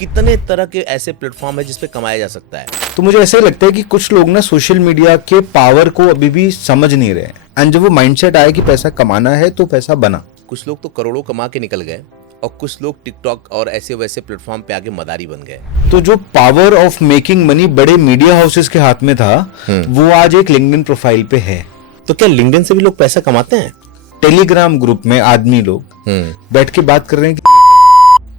कितने तरह के ऐसे प्लेटफॉर्म है जिसपे कमाया जा सकता है। तो मुझे ऐसे ही लगता है कि कुछ लोग ना सोशल मीडिया के पावर को अभी भी समझ नहीं रहे, एंड जब वो माइंडसेट आया कि पैसा कमाना है तो पैसा बना। कुछ लोग तो करोड़ों कमा के निकल गए और कुछ लोग टिकटॉक और ऐसे वैसे प्लेटफॉर्म पे आके मदारी बन गए। तो जो पावर ऑफ मेकिंग मनी बड़े मीडिया हाउसेस के हाथ में था, वो आज एक लिंक्डइन प्रोफाइल पे है। तो क्या लिंक्डइन से भी लोग पैसा कमाते हैं? टेलीग्राम ग्रुप में आदमी लोग बैठ के बात कर रहे हैं कि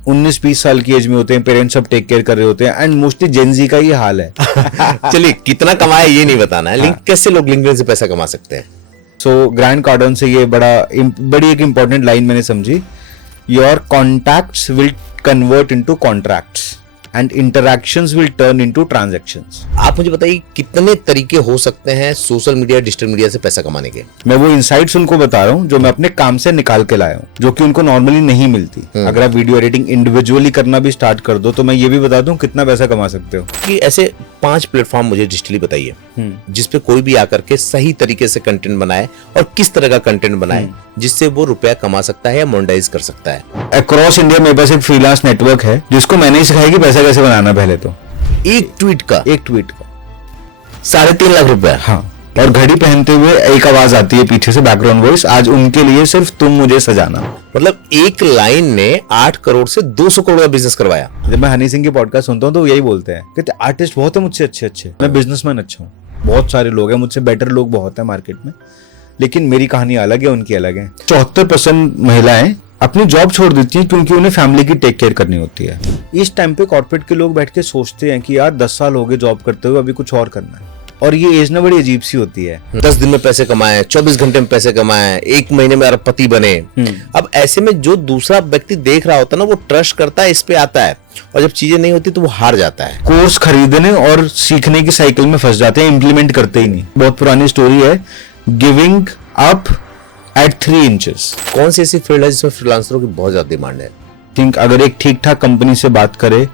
19-20 साल की एज में होते हैं, पेरेंट्स सब टेक केयर कर रहे होते हैं, एंड मोस्टली जेनजी का ही हाल है। चलिए, कितना कमाया ये नहीं बताना है, लेकिन कैसे लोग लिंक्डइन से पैसा कमा सकते हैं। सो ग्रैंड कार्डन से ये बड़ी एक इंपॉर्टेंट लाइन मैंने समझी, your contacts will convert into contracts and interactions will turn into transactions. आप मुझे बताइए कितने तरीके हो सकते हैं सोशल मीडिया डिजिटल मीडिया से पैसा कमाने के। मैं वो इनसाइट्स उनको बता रहा हूँ जो मैं अपने काम से निकाल के लाया हूँ, जो कि उनको नॉर्मली नहीं मिलती। अगर आप वीडियो एडिटिंग इंडिविजुअली करना भी स्टार्ट कर दो तो मैं ये भी बता दूं कितना पैसा कमा सकते हो। कि ऐसे 5 प्लेटफॉर्म मुझे डिजिटली बताइए जिसपे कोई भी आकर के सही तरीके से कंटेंट बनाए और किस तरह का कंटेंट बनाए जिससे वो रुपया कमा सकता है या मोनेटाइज कर सकता है। अक्रॉस इंडिया मेरे पास एक फ्रीलांस नेटवर्क है जिसको मैंने ही सिखाया कि पैसा कैसे बनाना। पहले तो एक ट्वीट का 3.5 लाख रुपया। हाँ, और घड़ी पहनते हुए एक आवाज आती है पीछे से, बैकग्राउंड वॉइस, आज उनके लिए सिर्फ तुम मुझे सजाना। मतलब एक लाइन ने 8 करोड़ से 200 करोड़ का बिजनेस करवाया। जब मैं हनी सिंह के पॉडकास्ट सुनता हूँ तो यही बोलते हैं, कहते आर्टिस्ट बहुत है मुझसे अच्छे, मैं बिजनेसमैन अच्छा हूँ। बहुत सारे लोग हैं मुझसे बेटर, लोग बहुत है मार्केट में, लेकिन मेरी कहानी अलग है, उनकी अलग है। 74% महिलाएं अपनी जॉब छोड़ देती हैं क्योंकि उन्हें फैमिली की टेक केयर करनी होती है। इस टाइम पे कॉर्पोरेट के लोग बैठ के सोचते हैं कि यार 10 साल हो गए जॉब करते हुए, अभी कुछ और करना है। और ये एज ना बड़ी अजीब सी होती है। 10 दिन में पैसे कमाए, 24 घंटे में पैसे कमाए, 1 महीने में अरबपति बने। अब ऐसे में जो दूसरा व्यक्ति देख रहा होता है ना, वो ट्रस्ट करता है, इस पे आता है, और जब चीजें नहीं होती तो वो हार जाता है। कोर्स खरीदने और सीखने की साइकिल में फंस जाते हैं, इंप्लीमेंट करते ही नहीं। बहुत पुरानी स्टोरी है, गिविंग अप एट 3 इंचेस। कौन सी ऐसी फील्ड है जिसमें फ्रीलांसरों की बहुत ज्यादा डिमांड है? थिंक अगर एक ठीक ठाक कंपनी से बात करे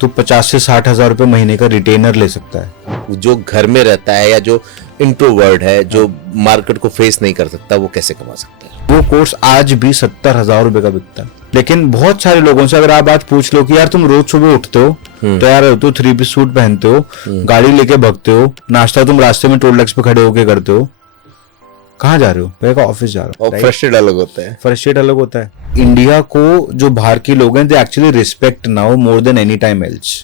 तो 50 से 60 हजार रुपए महीने का रिटेनर ले सकता है। जो घर में रहता है या जो इंट्रोवर्ट है, जो मार्केट को फेस नहीं कर सकता, वो कैसे कमा सकता है? वो कोर्स आज भी 70,000 रुपए का बिकता है। लेकिन बहुत सारे लोगों से अगर आप आज पूछ लो कि यार तुम रोज सुबह उठते हो, तैयार होते हो, 3 पीस सूट पहनते हो, गाड़ी लेके भगते हो, नाश्ता तुम रास्ते में टोल टैक्स पे खड़े होके करते हो, कहाँ जा रहे हो? मैं ऑफिस जा रहा हूँ। और फ्रस्ट्रेट अलग होता है। फ्रस्ट्रेट अलग होता है। इंडिया को जो बाहर के लोग हैं, they actually respect now more than any time else.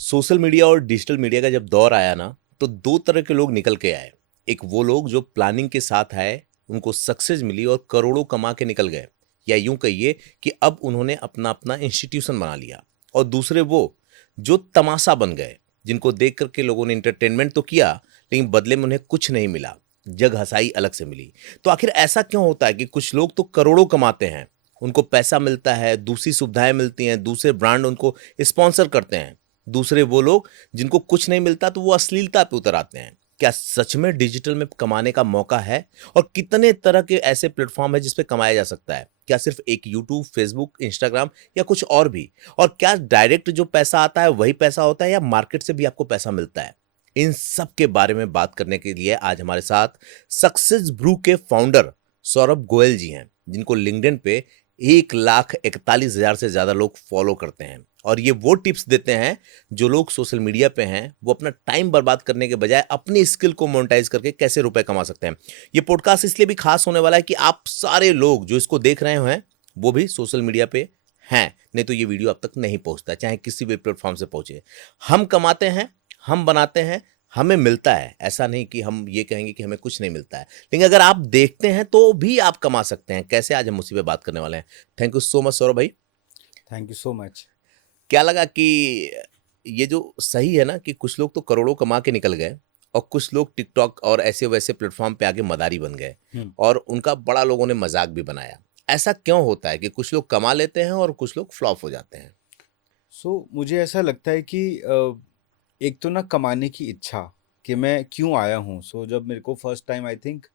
Social media और डिजिटल मीडिया का जब दौर आया ना, तो 2 तरह के लोग निकल के आए। एक वो लोग जो प्लानिंग के साथ आए, उनको सक्सेस मिली और करोड़ों कमा के निकल गए, या यूं कहिए कि अब उन्होंने अपना अपना इंस्टीट्यूशन बना लिया। और दूसरे वो जो तमाशा बन गए, जिनको देख करके लोगों ने इंटरटेनमेंट तो किया लेकिन बदले में उन्हें कुछ नहीं मिला, जग हंसाई अलग से मिली। तो आखिर ऐसा क्यों होता है कि कुछ लोग तो करोड़ों कमाते हैं, उनको पैसा मिलता है, दूसरी सुविधाएं मिलती हैं, दूसरे ब्रांड उनको स्पॉन्सर करते हैं, दूसरे वो लोग जिनको कुछ नहीं मिलता तो वो अश्लीलता पे उतर आते हैं। क्या सच में डिजिटल में कमाने का मौका है? और कितने तरह के ऐसे प्लेटफॉर्म है जिसपे कमाया जा सकता है? क्या सिर्फ एक यूट्यूब, फेसबुक, इंस्टाग्राम या कुछ और भी? और क्या डायरेक्ट जो पैसा आता है वही पैसा होता है या मार्केट से भी आपको पैसा मिलता है? इन सब के बारे में बात करने के लिए आज हमारे साथ सक्सेस ब्रू के फाउंडर सौरभ गोयल जी हैं, जिनको लिंक्डइन पे 1,41,000 से ज्यादा लोग फॉलो करते हैं। और ये वो टिप्स देते हैं जो लोग सोशल मीडिया पे हैं, वो अपना टाइम बर्बाद करने के बजाय अपनी स्किल को मोनेटाइज करके कैसे रुपए कमा सकते हैं। ये पॉडकास्ट इसलिए भी खास होने वाला है कि आप सारे लोग जो इसको देख रहे हैं वो भी सोशल मीडिया पे हैं, नहीं तो ये वीडियो अब तक नहीं पहुंचता, चाहे किसी भी प्लेटफॉर्म से पहुंचे। हम कमाते हैं, हम बनाते हैं, हमें मिलता है। ऐसा नहीं कि हम ये कहेंगे कि हमें कुछ नहीं मिलता है, लेकिन अगर आप देखते हैं तो भी आप कमा सकते हैं। कैसे, आज हम उसी पे बात करने वाले हैं। Thank you so much Saurabh भाई। Thank you so much. क्या लगा कि ये जो सही है ना कि कुछ लोग तो करोड़ों कमा के निकल गए और कुछ लोग टिकटॉक और ऐसे वैसे प्लेटफॉर्म पे आगे मदारी बन गए, और उनका बड़ा लोगों ने मजाक भी बनाया। ऐसा क्यों होता है कि कुछ लोग कमा लेते हैं और कुछ लोग फ्लॉप हो जाते हैं? मुझे ऐसा लगता है कि एक तो ना कमाने की इच्छा कि मैं क्यों आया हूँ। जब मेरे को फर्स्ट टाइम आई थिंक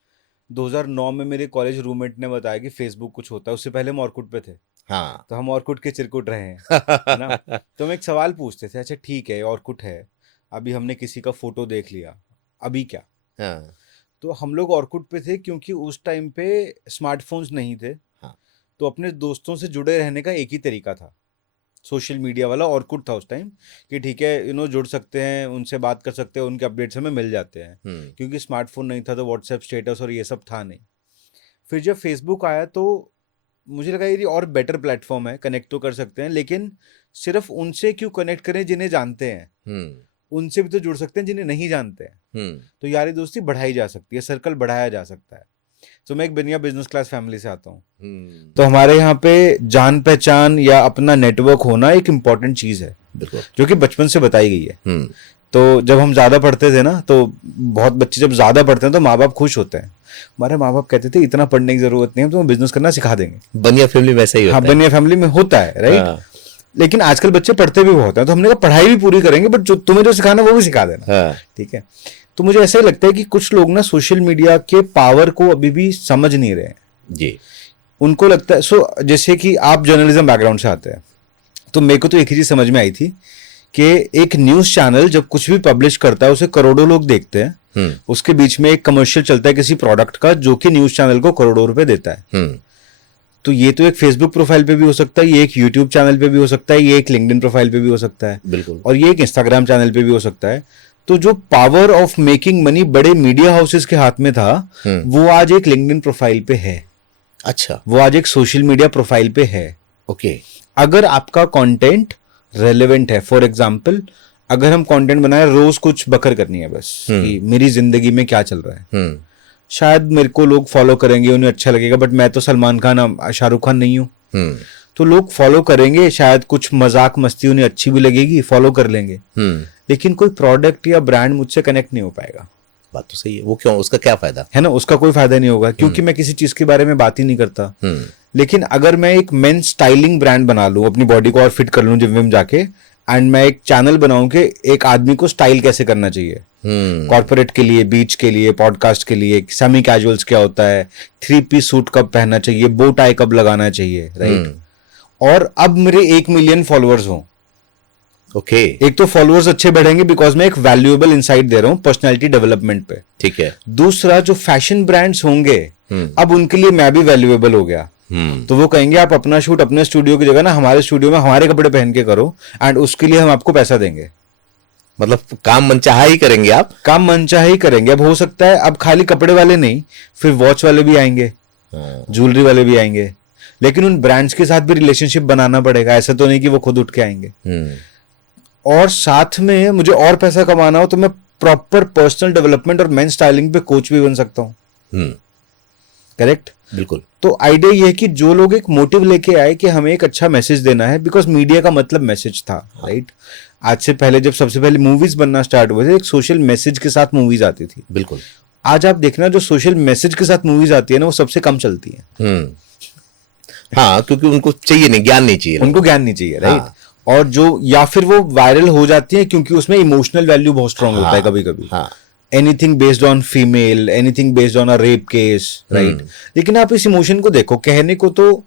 2009 में मेरे कॉलेज रूममेट ने बताया कि फेसबुक कुछ होता है, उससे पहले हम ऑर्कुट पे थे। हाँ। तो हम ऑर्कुट के चिरकुट रहे हैं, है ना। तो हम एक सवाल पूछते थे, अच्छा ठीक है ऑर्कुट है, अभी हमने किसी का फोटो देख लिया, अभी क्या? हाँ। तो हम लोग ऑर्कुट पे थे क्योंकि उस टाइम पे स्मार्टफोन्स नहीं थे। हाँ। तो अपने दोस्तों से जुड़े रहने का एक ही तरीका था सोशल मीडिया वाला ऑर्कुट था उस टाइम, कि ठीक है जुड़ सकते हैं, उनसे बात कर सकते हैं, उनके अपडेट्स हमें मिल जाते हैं, क्योंकि स्मार्टफोन नहीं था तो व्हाट्सएप स्टेटस और ये सब था नहीं। फिर जब फेसबुक आया तो मुझे लगा ये और बेटर प्लेटफॉर्म है, कनेक्ट तो कर सकते हैं, लेकिन सिर्फ उनसे क्यों कनेक्ट करें जिन्हें जानते हैं, उनसे भी तो जुड़ सकते हैं जिन्हें नहीं जानते हैं। तो यारी दोस्ती बढ़ाई जा सकती है, सर्कल बढ़ाया जा सकता है। तो मैं एक बनिया बिजनेस क्लास फैमिली से आता हूँ, तो हमारे यहाँ पे जान पहचान या अपना नेटवर्क होना एक इम्पॉर्टेंट चीज है, जो कि बचपन से बताई गई है। तो जब हम ज्यादा पढ़ते थे ना, तो बहुत बच्चे जब ज्यादा पढ़ते हैं तो माँ बाप खुश होते हैं। हमारे माँ बाप कहते थे इतना पढ़ने की जरूरत नहीं है, तो बिजनेस करना सिखा देंगे। बनिया फैमिली में ऐसा ही होता है। हाँ, बनिया फैमिली में होता है, राइट। लेकिन आजकल बच्चे पढ़ते भी बहुत हैं, तो हमने कहा पढ़ाई भी पूरी करेंगे, बट जो तुम्हें जो सिखाना वो भी सिखा देना, ठीक है। तो मुझे ऐसा ही लगता है कि कुछ लोग ना सोशल मीडिया के पावर को अभी भी समझ नहीं रहे हैं जी। उनको लगता है जैसे कि आप जर्नलिज्म बैकग्राउंड से आते हैं, तो मेरे को तो एक ही चीज समझ में आई थी कि एक न्यूज चैनल जब कुछ भी पब्लिश करता है उसे करोड़ों लोग देखते हैं, उसके बीच में एक कमर्शियल चलता है किसी प्रोडक्ट का जो कि न्यूज चैनल को करोड़ों रुपए देता है। तो ये तो एक फेसबुक प्रोफाइल पे भी हो सकता है, ये एक यूट्यूब चैनल पे भी हो सकता है, ये एक लिंक्डइन प्रोफाइल पे भी हो सकता है, बिल्कुल, और ये एक इंस्टाग्राम चैनल पे भी हो सकता है। तो जो पावर ऑफ मेकिंग मनी बड़े मीडिया हाउसेस के हाथ में था, वो आज एक लिंक्डइन प्रोफाइल पे है। अच्छा, वो आज एक सोशल मीडिया प्रोफाइल पे है। ओके। अगर आपका कंटेंट रेलेवेंट है, फॉर एग्जांपल अगर हम कंटेंट बनाए रोज कुछ बकर करनी है बस कि मेरी जिंदगी में क्या चल रहा है, शायद मेरे को लोग फॉलो करेंगे, उन्हें अच्छा लगेगा, बट मैं तो सलमान खान शाहरुख खान नहीं हूँ, तो लोग फॉलो करेंगे, शायद कुछ मजाक मस्ती उन्हें अच्छी भी लगेगी, फॉलो कर लेंगे, लेकिन कोई प्रोडक्ट या ब्रांड मुझसे कनेक्ट नहीं हो पाएगा। बात तो सही है। वो क्यों, उसका क्या फायदा है ना, उसका कोई फायदा नहीं होगा, क्योंकि मैं किसी चीज के बारे में बात ही नहीं करता। लेकिन अगर मैं एक मेन स्टाइलिंग ब्रांड बना लूं, अपनी बॉडी को और फिट कर लूं जिम विम जाके, एंड मैं एक चैनल बनाऊं कि एक आदमी को स्टाइल कैसे करना चाहिए, कॉर्पोरेट के लिए, बीच के लिए, पॉडकास्ट के लिए, सेमी कैजुअल्स क्या होता है, 3-piece सूट कब पहनना चाहिए, बो टाई कब लगाना चाहिए, राइट। और अब मेरे 1 मिलियन फॉलोअर्स हों, ओके। एक तो फॉलोअर्स अच्छे बढ़ेंगे बिकॉज मैं एक वैल्यूएबल इनसाइट दे रहा हूँ पर्सनैलिटी डेवलपमेंट पे, ठीक है। दूसरा जो फैशन ब्रांड्स होंगे, अब उनके लिए मैं भी वैल्यूएबल हो गया, तो वो कहेंगे आप अपना शूट अपने स्टूडियो की जगह ना हमारे स्टूडियो में हमारे कपड़े पहन के करो, एंड उसके लिए हम आपको पैसा देंगे। मतलब काम मनचाहा ही करेंगे आप? काम मनचाहा ही करेंगे। अब हो सकता है अब खाली कपड़े वाले नहीं, फिर वॉच वाले भी आएंगे, ज्वेलरी वाले भी आएंगे, लेकिन उन ब्रांड्स के साथ भी रिलेशनशिप बनाना पड़ेगा। ऐसा तो नहीं कि वो खुद उठ के आएंगे। और साथ में मुझे और पैसा कमाना हो तो मैं प्रॉपर पर्सनल डेवलपमेंट और मेन स्टाइलिंग पे कोच भी बन सकता हूँ। करेक्ट, बिल्कुल। तो आइडिया ये है कि जो लोग एक मोटिव लेके आए कि हमें एक अच्छा मैसेज देना है, बिकॉज मीडिया का मतलब मैसेज था, राइट। आज से पहले जब सबसे पहले मूवीज बनना स्टार्ट हुए थे, एक सोशल मैसेज के साथ मूवीज आती थी। बिल्कुल। आज आप देखना जो सोशल मैसेज के साथ मूवीज आती है ना, वो सबसे कम चलती है। हाँ, क्योंकि उनको चाहिए नहीं, ज्ञान नहीं चाहिए, उनको ज्ञान नहीं चाहिए, राइट। और जो या फिर वो वायरल हो जाती है क्योंकि उसमें इमोशनल वैल्यू बहुत स्ट्रांग होता है कभी कभी। Anything based on female, anything based on a rape case, right. लेकिन आप इस इमोशन को देखो, कहने को तो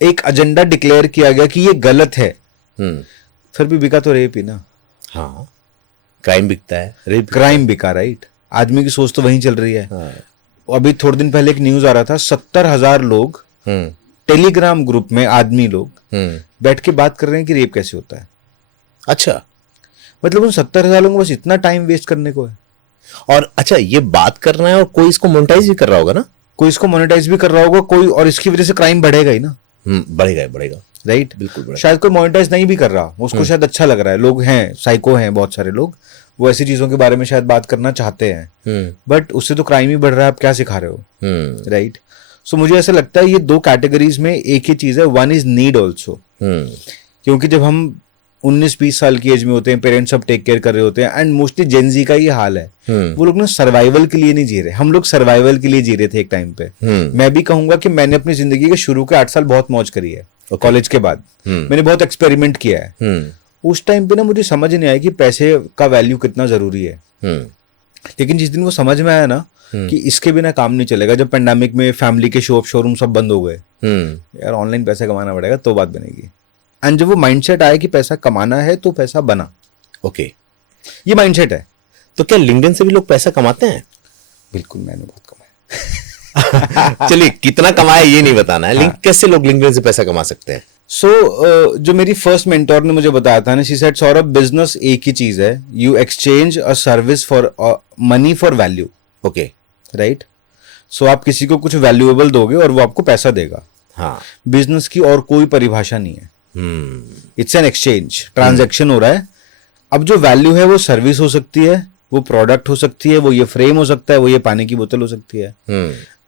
एक एजेंडा डिक्लेयर किया गया कि ये गलत है, फिर भी बिका तो रेप ही ना। हाँ, क्राइम बिकता है, रेप क्राइम बिका, राइट। आदमी की सोच तो वहीं चल रही है। अभी थोड़े दिन पहले एक न्यूज आ रहा था, 70,000 लोग टेलीग्राम ग्रुप में, आदमी लोग बैठ के बात कर रहे हैं कि रेप कैसे होता है। अच्छा, मतलब उन 70,000 लोगों को बस इतना टाइम वेस्ट करने को है। और अच्छा, ये बात कर रहा है और कोई इसको मोनेटाइज भी कर रहा होगा ना, कोई इसको मोनेटाइज भी कर रहा होगा कोई, और इसकी वजह से क्राइम बढ़ेगा ही ना। बढ़ेगा, राइट, बिल्कुल। शायद कोई मोनेटाइज नहीं भी कर रहा, उसको शायद अच्छा लग रहा है। लोग हैं, साइको हैं बहुत सारे लोग, वो ऐसी चीजों के बारे में शायद बात करना चाहते हैं, बट उससे तो क्राइम ही बढ़ रहा है। आप क्या सिखा रहे हो, राइट। सो मुझे ऐसा लगता है ये दो कैटेगरीज में एक ही चीज है, वन इज नीड ऑल्सो। क्योंकि जब हम 19-20 साल की एज में होते हैं, पेरेंट्स सब टेक केयर कर रहे होते हैं, एंड मोस्टली जेनजी का ये हाल है। वो लोग ना सर्वाइवल के लिए नहीं जी रहे, हम लोग सर्वाइवल के लिए जी रहे थे एक टाइम पे। मैं भी कहूंगा कि मैंने अपनी जिंदगी के शुरू के 8 साल बहुत मौज करी है। कॉलेज के बाद मैंने बहुत एक्सपेरिमेंट किया है। उस टाइम पे ना मुझे समझ नहीं आया कि पैसे का वैल्यू कितना जरूरी है। लेकिन जिस दिन वो समझ में आया ना कि इसके बिना काम नहीं चलेगा, जब पेंडेमिक में फैमिली के शॉप शोरूम सब बंद हो गए, यार ऑनलाइन पैसा कमाना पड़ेगा तो बात बनेगी। एंड जब वो माइंडसेट आया कि पैसा कमाना है तो पैसा बना, ओके, ये माइंडसेट है। तो क्या लिंक्डइन से भी लोग पैसा कमाते हैं? बिल्कुल, मैंने बहुत कमाया। चलिए, कितना कमाया ये नहीं बताना है, लेकिन कैसे लोग लिंक्डइन से पैसा कमा सकते हैं? जो मेरी फर्स्ट मेंटोर ने मुझे बताया था ना, शी सेड सौरभ बिजनेस एक ही चीज है, you exchange a service for money for value. Okay. Right. So आप किसी को कुछ वैल्यूएबल दोगे और वो आपको पैसा देगा। हाँ। बिजनेस की और कोई परिभाषा नहीं है, इट्स एन एक्सचेंज, ट्रांजैक्शन हो रहा है। अब जो वैल्यू है वो सर्विस हो सकती है, वो प्रोडक्ट हो सकती है, वो ये फ्रेम हो सकता है, वो ये पानी की बोतल हो सकती है।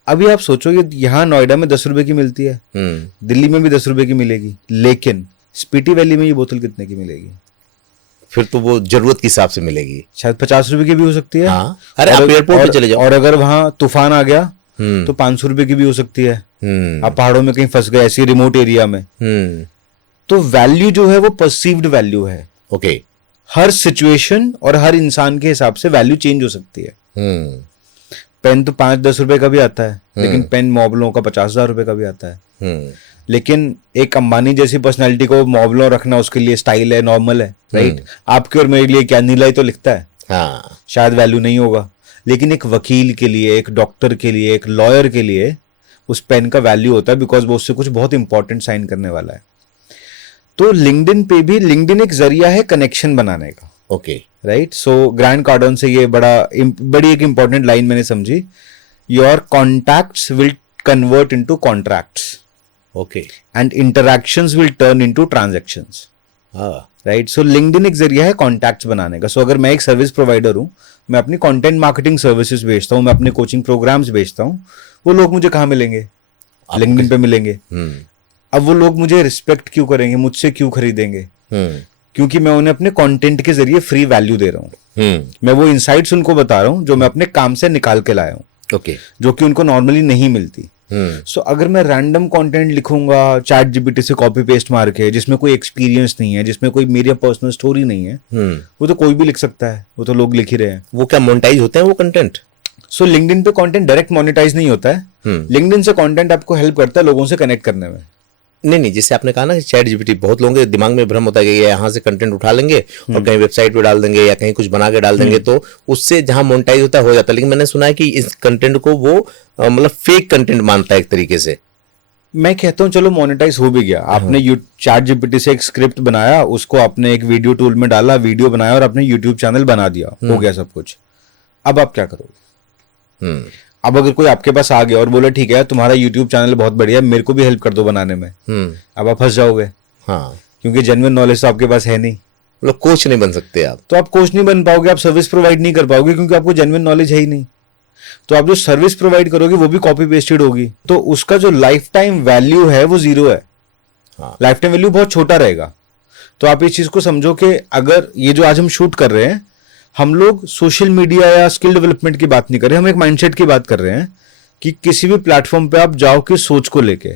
अभी आप सोचो ये यहाँ नोएडा में 10 रुपए की मिलती है, दिल्ली में भी 10 रुपए की मिलेगी, लेकिन स्पीति वैली में ये बोतल कितने की मिलेगी? फिर तो वो जरूरत के हिसाब से मिलेगी, शायद 50 रुपए की भी हो सकती है। हाँ। अरे आप एयरपोर्ट पे चले जाओ, और अगर वहां तूफान आ गया तो 500 रुपए की भी हो सकती है। आप पहाड़ों में कहीं फंस गए ऐसी रिमोट एरिया में, तो वैल्यू जो है वो परसीव्ड वैल्यू है। ओके। हर सिचुएशन और हर इंसान के हिसाब से वैल्यू चेंज हो सकती है। पेन तो 5-10 रुपए का भी आता है, लेकिन पेन मॉबलों का 50,000 रुपए का भी आता है। लेकिन एक अंबानी जैसी पर्सनालिटी को मॉबलों रखना उसके लिए स्टाइल है, नॉर्मल है, राइट। आपके और मेरे लिए क्या नीला ही तो लिखता है, हाँ। शायद वैल्यू नहीं होगा, लेकिन एक वकील के लिए, एक डॉक्टर के लिए, एक लॉयर के लिए उस पेन का वैल्यू होता है, बिकॉज वो उससे कुछ बहुत इंपॉर्टेंट साइन करने वाला है। तो लिंक्डइन पे भी, लिंक्डइन एक जरिया है कनेक्शन बनाने का। ओके। राइट। सो ग्रैंड कार्डन से ये बड़ी एक इंपॉर्टेंट लाइन मैंने समझी, your contacts will convert into contracts, okay, and interactions will turn into transactions. Right. So LinkedIn एक जरिया है कॉन्टैक्ट्स बनाने का। सो अगर मैं एक सर्विस प्रोवाइडर हूं, मैं अपनी कंटेंट मार्केटिंग सर्विसेज बेचता हूं, मैं अपने कोचिंग प्रोग्राम्स बेचता हूं, वो लोग मुझे कहां मिलेंगे? लिंक्डइन पे मिलेंगे। अब वो लोग मुझे रिस्पेक्ट क्यों करेंगे, मुझसे क्यों खरीदेंगे? क्योंकि मैं उन्हें अपने कंटेंट के जरिए फ्री वैल्यू दे रहा हूँ। मैं वो इनसाइट्स उनको बता रहा हूँ जो मैं अपने काम से निकाल के लाया हूँ, ओके, जो कि उनको नॉर्मली नहीं मिलती। सो अगर मैं रैंडम कंटेंट लिखूंगा चैट जीपीटी से कॉपी पेस्ट मार के, जिसमें कोई एक्सपीरियंस नहीं है, जिसमें कोई मेरी पर्सनल स्टोरी नहीं है, वो तो कोई भी लिख सकता है, वो तो लोग लिख ही रहे हैं। वो क्या मोनेटाइज होते हैं वो कंटेंट? सो लिंक्डइन पे कंटेंट डायरेक्ट मोनेटाइज नहीं होता है। लिंक्डइन से कंटेंट आपको हेल्प करता है लोगों से कनेक्ट करने में। नहीं, जैसे आपने कहा ना चैट जीपीटी, बहुत लोगों के दिमाग में भ्रम होता है कि ये यहाँ से कंटेंट उठा लेंगे और कहीं वेबसाइट पे डाल देंगे या कहीं कुछ बना के डाल देंगे, तो उससे जहां मोनेटाइज होता है हो जाता है। लेकिन मैंने सुना है कि इस कंटेंट को वो मतलब फेक कंटेंट मानता है एक तरीके से। मैं कहता हूँ चलो मोनेटाइज हो भी गया, आपने चैट जीपीटी से एक स्क्रिप्ट बनाया, उसको आपने एक वीडियो टूल में डाला, वीडियो बनाया और अपने यूट्यूब चैनल बना दिया, हो गया सब कुछ। अब आप क्या करोगे? अब अगर कोई आपके पास आ गया और बोले ठीक है तुम्हारा यूट्यूब चैनल बहुत बढ़िया, मेरे को भी हेल्प कर दो बनाने में, अब आप फंस जाओगे। हाँ, क्योंकि जेन्युइन नॉलेज तो आपके पास है नहीं। मतलब कोच नहीं बन सकते आप, तो आप कोच नहीं बन पाओगे, आप सर्विस प्रोवाइड नहीं कर पाओगे, क्योंकि आपको जेन्युइन नॉलेज है ही नहीं। तो आप जो सर्विस प्रोवाइड करोगे वो भी कॉपी पेस्टेड होगी, तो उसका जो लाइफ टाइम वैल्यू है वो जीरो है। लाइफ टाइम वैल्यू बहुत छोटा रहेगा। तो आप इस चीज को समझो कि अगर ये जो आज हम शूट कर रहे हैं, हम लोग सोशल मीडिया या स्किल डेवलपमेंट की बात नहीं कर रहे, हम एक माइंडसेट की बात कर रहे हैं कि किसी भी प्लेटफॉर्म पे आप जाओ कि सोच को लेके,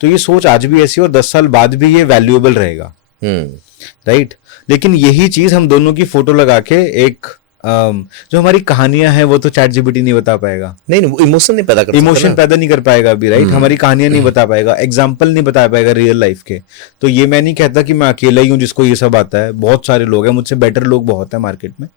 तो ये सोच आज भी ऐसी और 10 साल बाद भी ये वैल्यूएबल रहेगा। राइट। लेकिन यही चीज हम दोनों की फोटो लगा के एक जो हमारी कहानियां हैं वो तो चैट जीपीटी नहीं बता पाएगा। नहीं, वो इमोशन नहीं पैदा कर सकता, इमोशन पैदा नहीं कर पाएगा अभी। राइट। हमारी कहानियां नहीं बता पाएगा, एग्जाम्पल नहीं बता पाएगा रियल लाइफ के। तो ये मैं नहीं कहता कि मैं अकेला ही हूं जिसको ये सब आता है, बहुत सारे लोग हैं, मुझसे बेटर लोग बहुत है मार्केट में,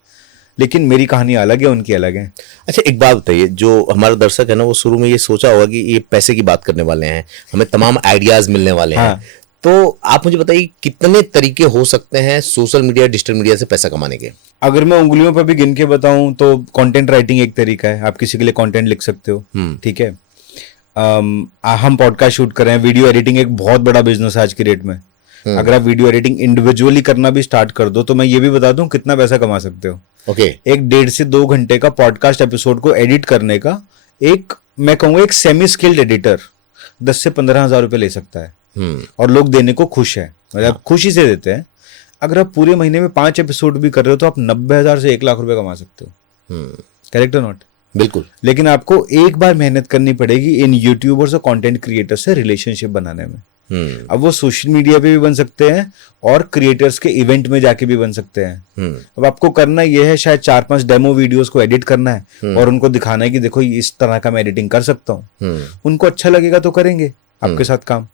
लेकिन मेरी कहानी अलग है, उनकी अलग है। अच्छा, एक बात बताइए, जो हमारा दर्शक है ना वो शुरू में ये सोचा होगा कि ये पैसे की बात करने वाले हैं, हमें तमाम आइडियाज मिलने वाले हैं। हाँ। तो आप मुझे बताइए कितने तरीके हो सकते हैं सोशल मीडिया, डिजिटल मीडिया से पैसा कमाने के? अगर मैं उंगलियों पर भी गिन के बताऊं तो कंटेंट राइटिंग एक तरीका है, आप किसी के लिए कंटेंट लिख सकते हो। ठीक है। हम पॉडकास्ट शूट कर रहे हैं, वीडियो एडिटिंग एक बहुत बड़ा बिजनेस है आज की डेट में। अगर आप वीडियो एडिटिंग इंडिविजुअली करना भी स्टार्ट कर दो तो मैं ये भी बता दूं कितना पैसा कमा सकते हो। ओके। एक 1.5 से 2 घंटे का पॉडकास्ट एपिसोड को एडिट करने का एक, मैं कहूंगा एक सेमी स्किल्ड एडिटर 10 से 15 हजार रुपए ले सकता है, और लोग देने को खुश है, मतलब खुशी से देते हैं। अगर आप पूरे महीने में 5 एपिसोड भी कर रहे हो तो आप 90,000 से 1 लाख रुपए कमा सकते हो। करेक्ट और नॉट? बिल्कुल। लेकिन आपको एक बार मेहनत करनी पड़ेगी इन यूट्यूबर्स और कंटेंट क्रिएटर्स से रिलेशनशिप बनाने में। अब वो सोशल मीडिया पे भी बन सकते हैं और क्रिएटर्स के इवेंट में जाके भी बन सकते हैं। अब आपको करना यह है, शायद 4-5 डेमो वीडियोस को एडिट करना है और उनको दिखाना है कि देखो इस तरह का मैं एडिटिंग कर सकता हूँ। उनको अच्छा लगेगा तो करेंगे आपके साथ काम।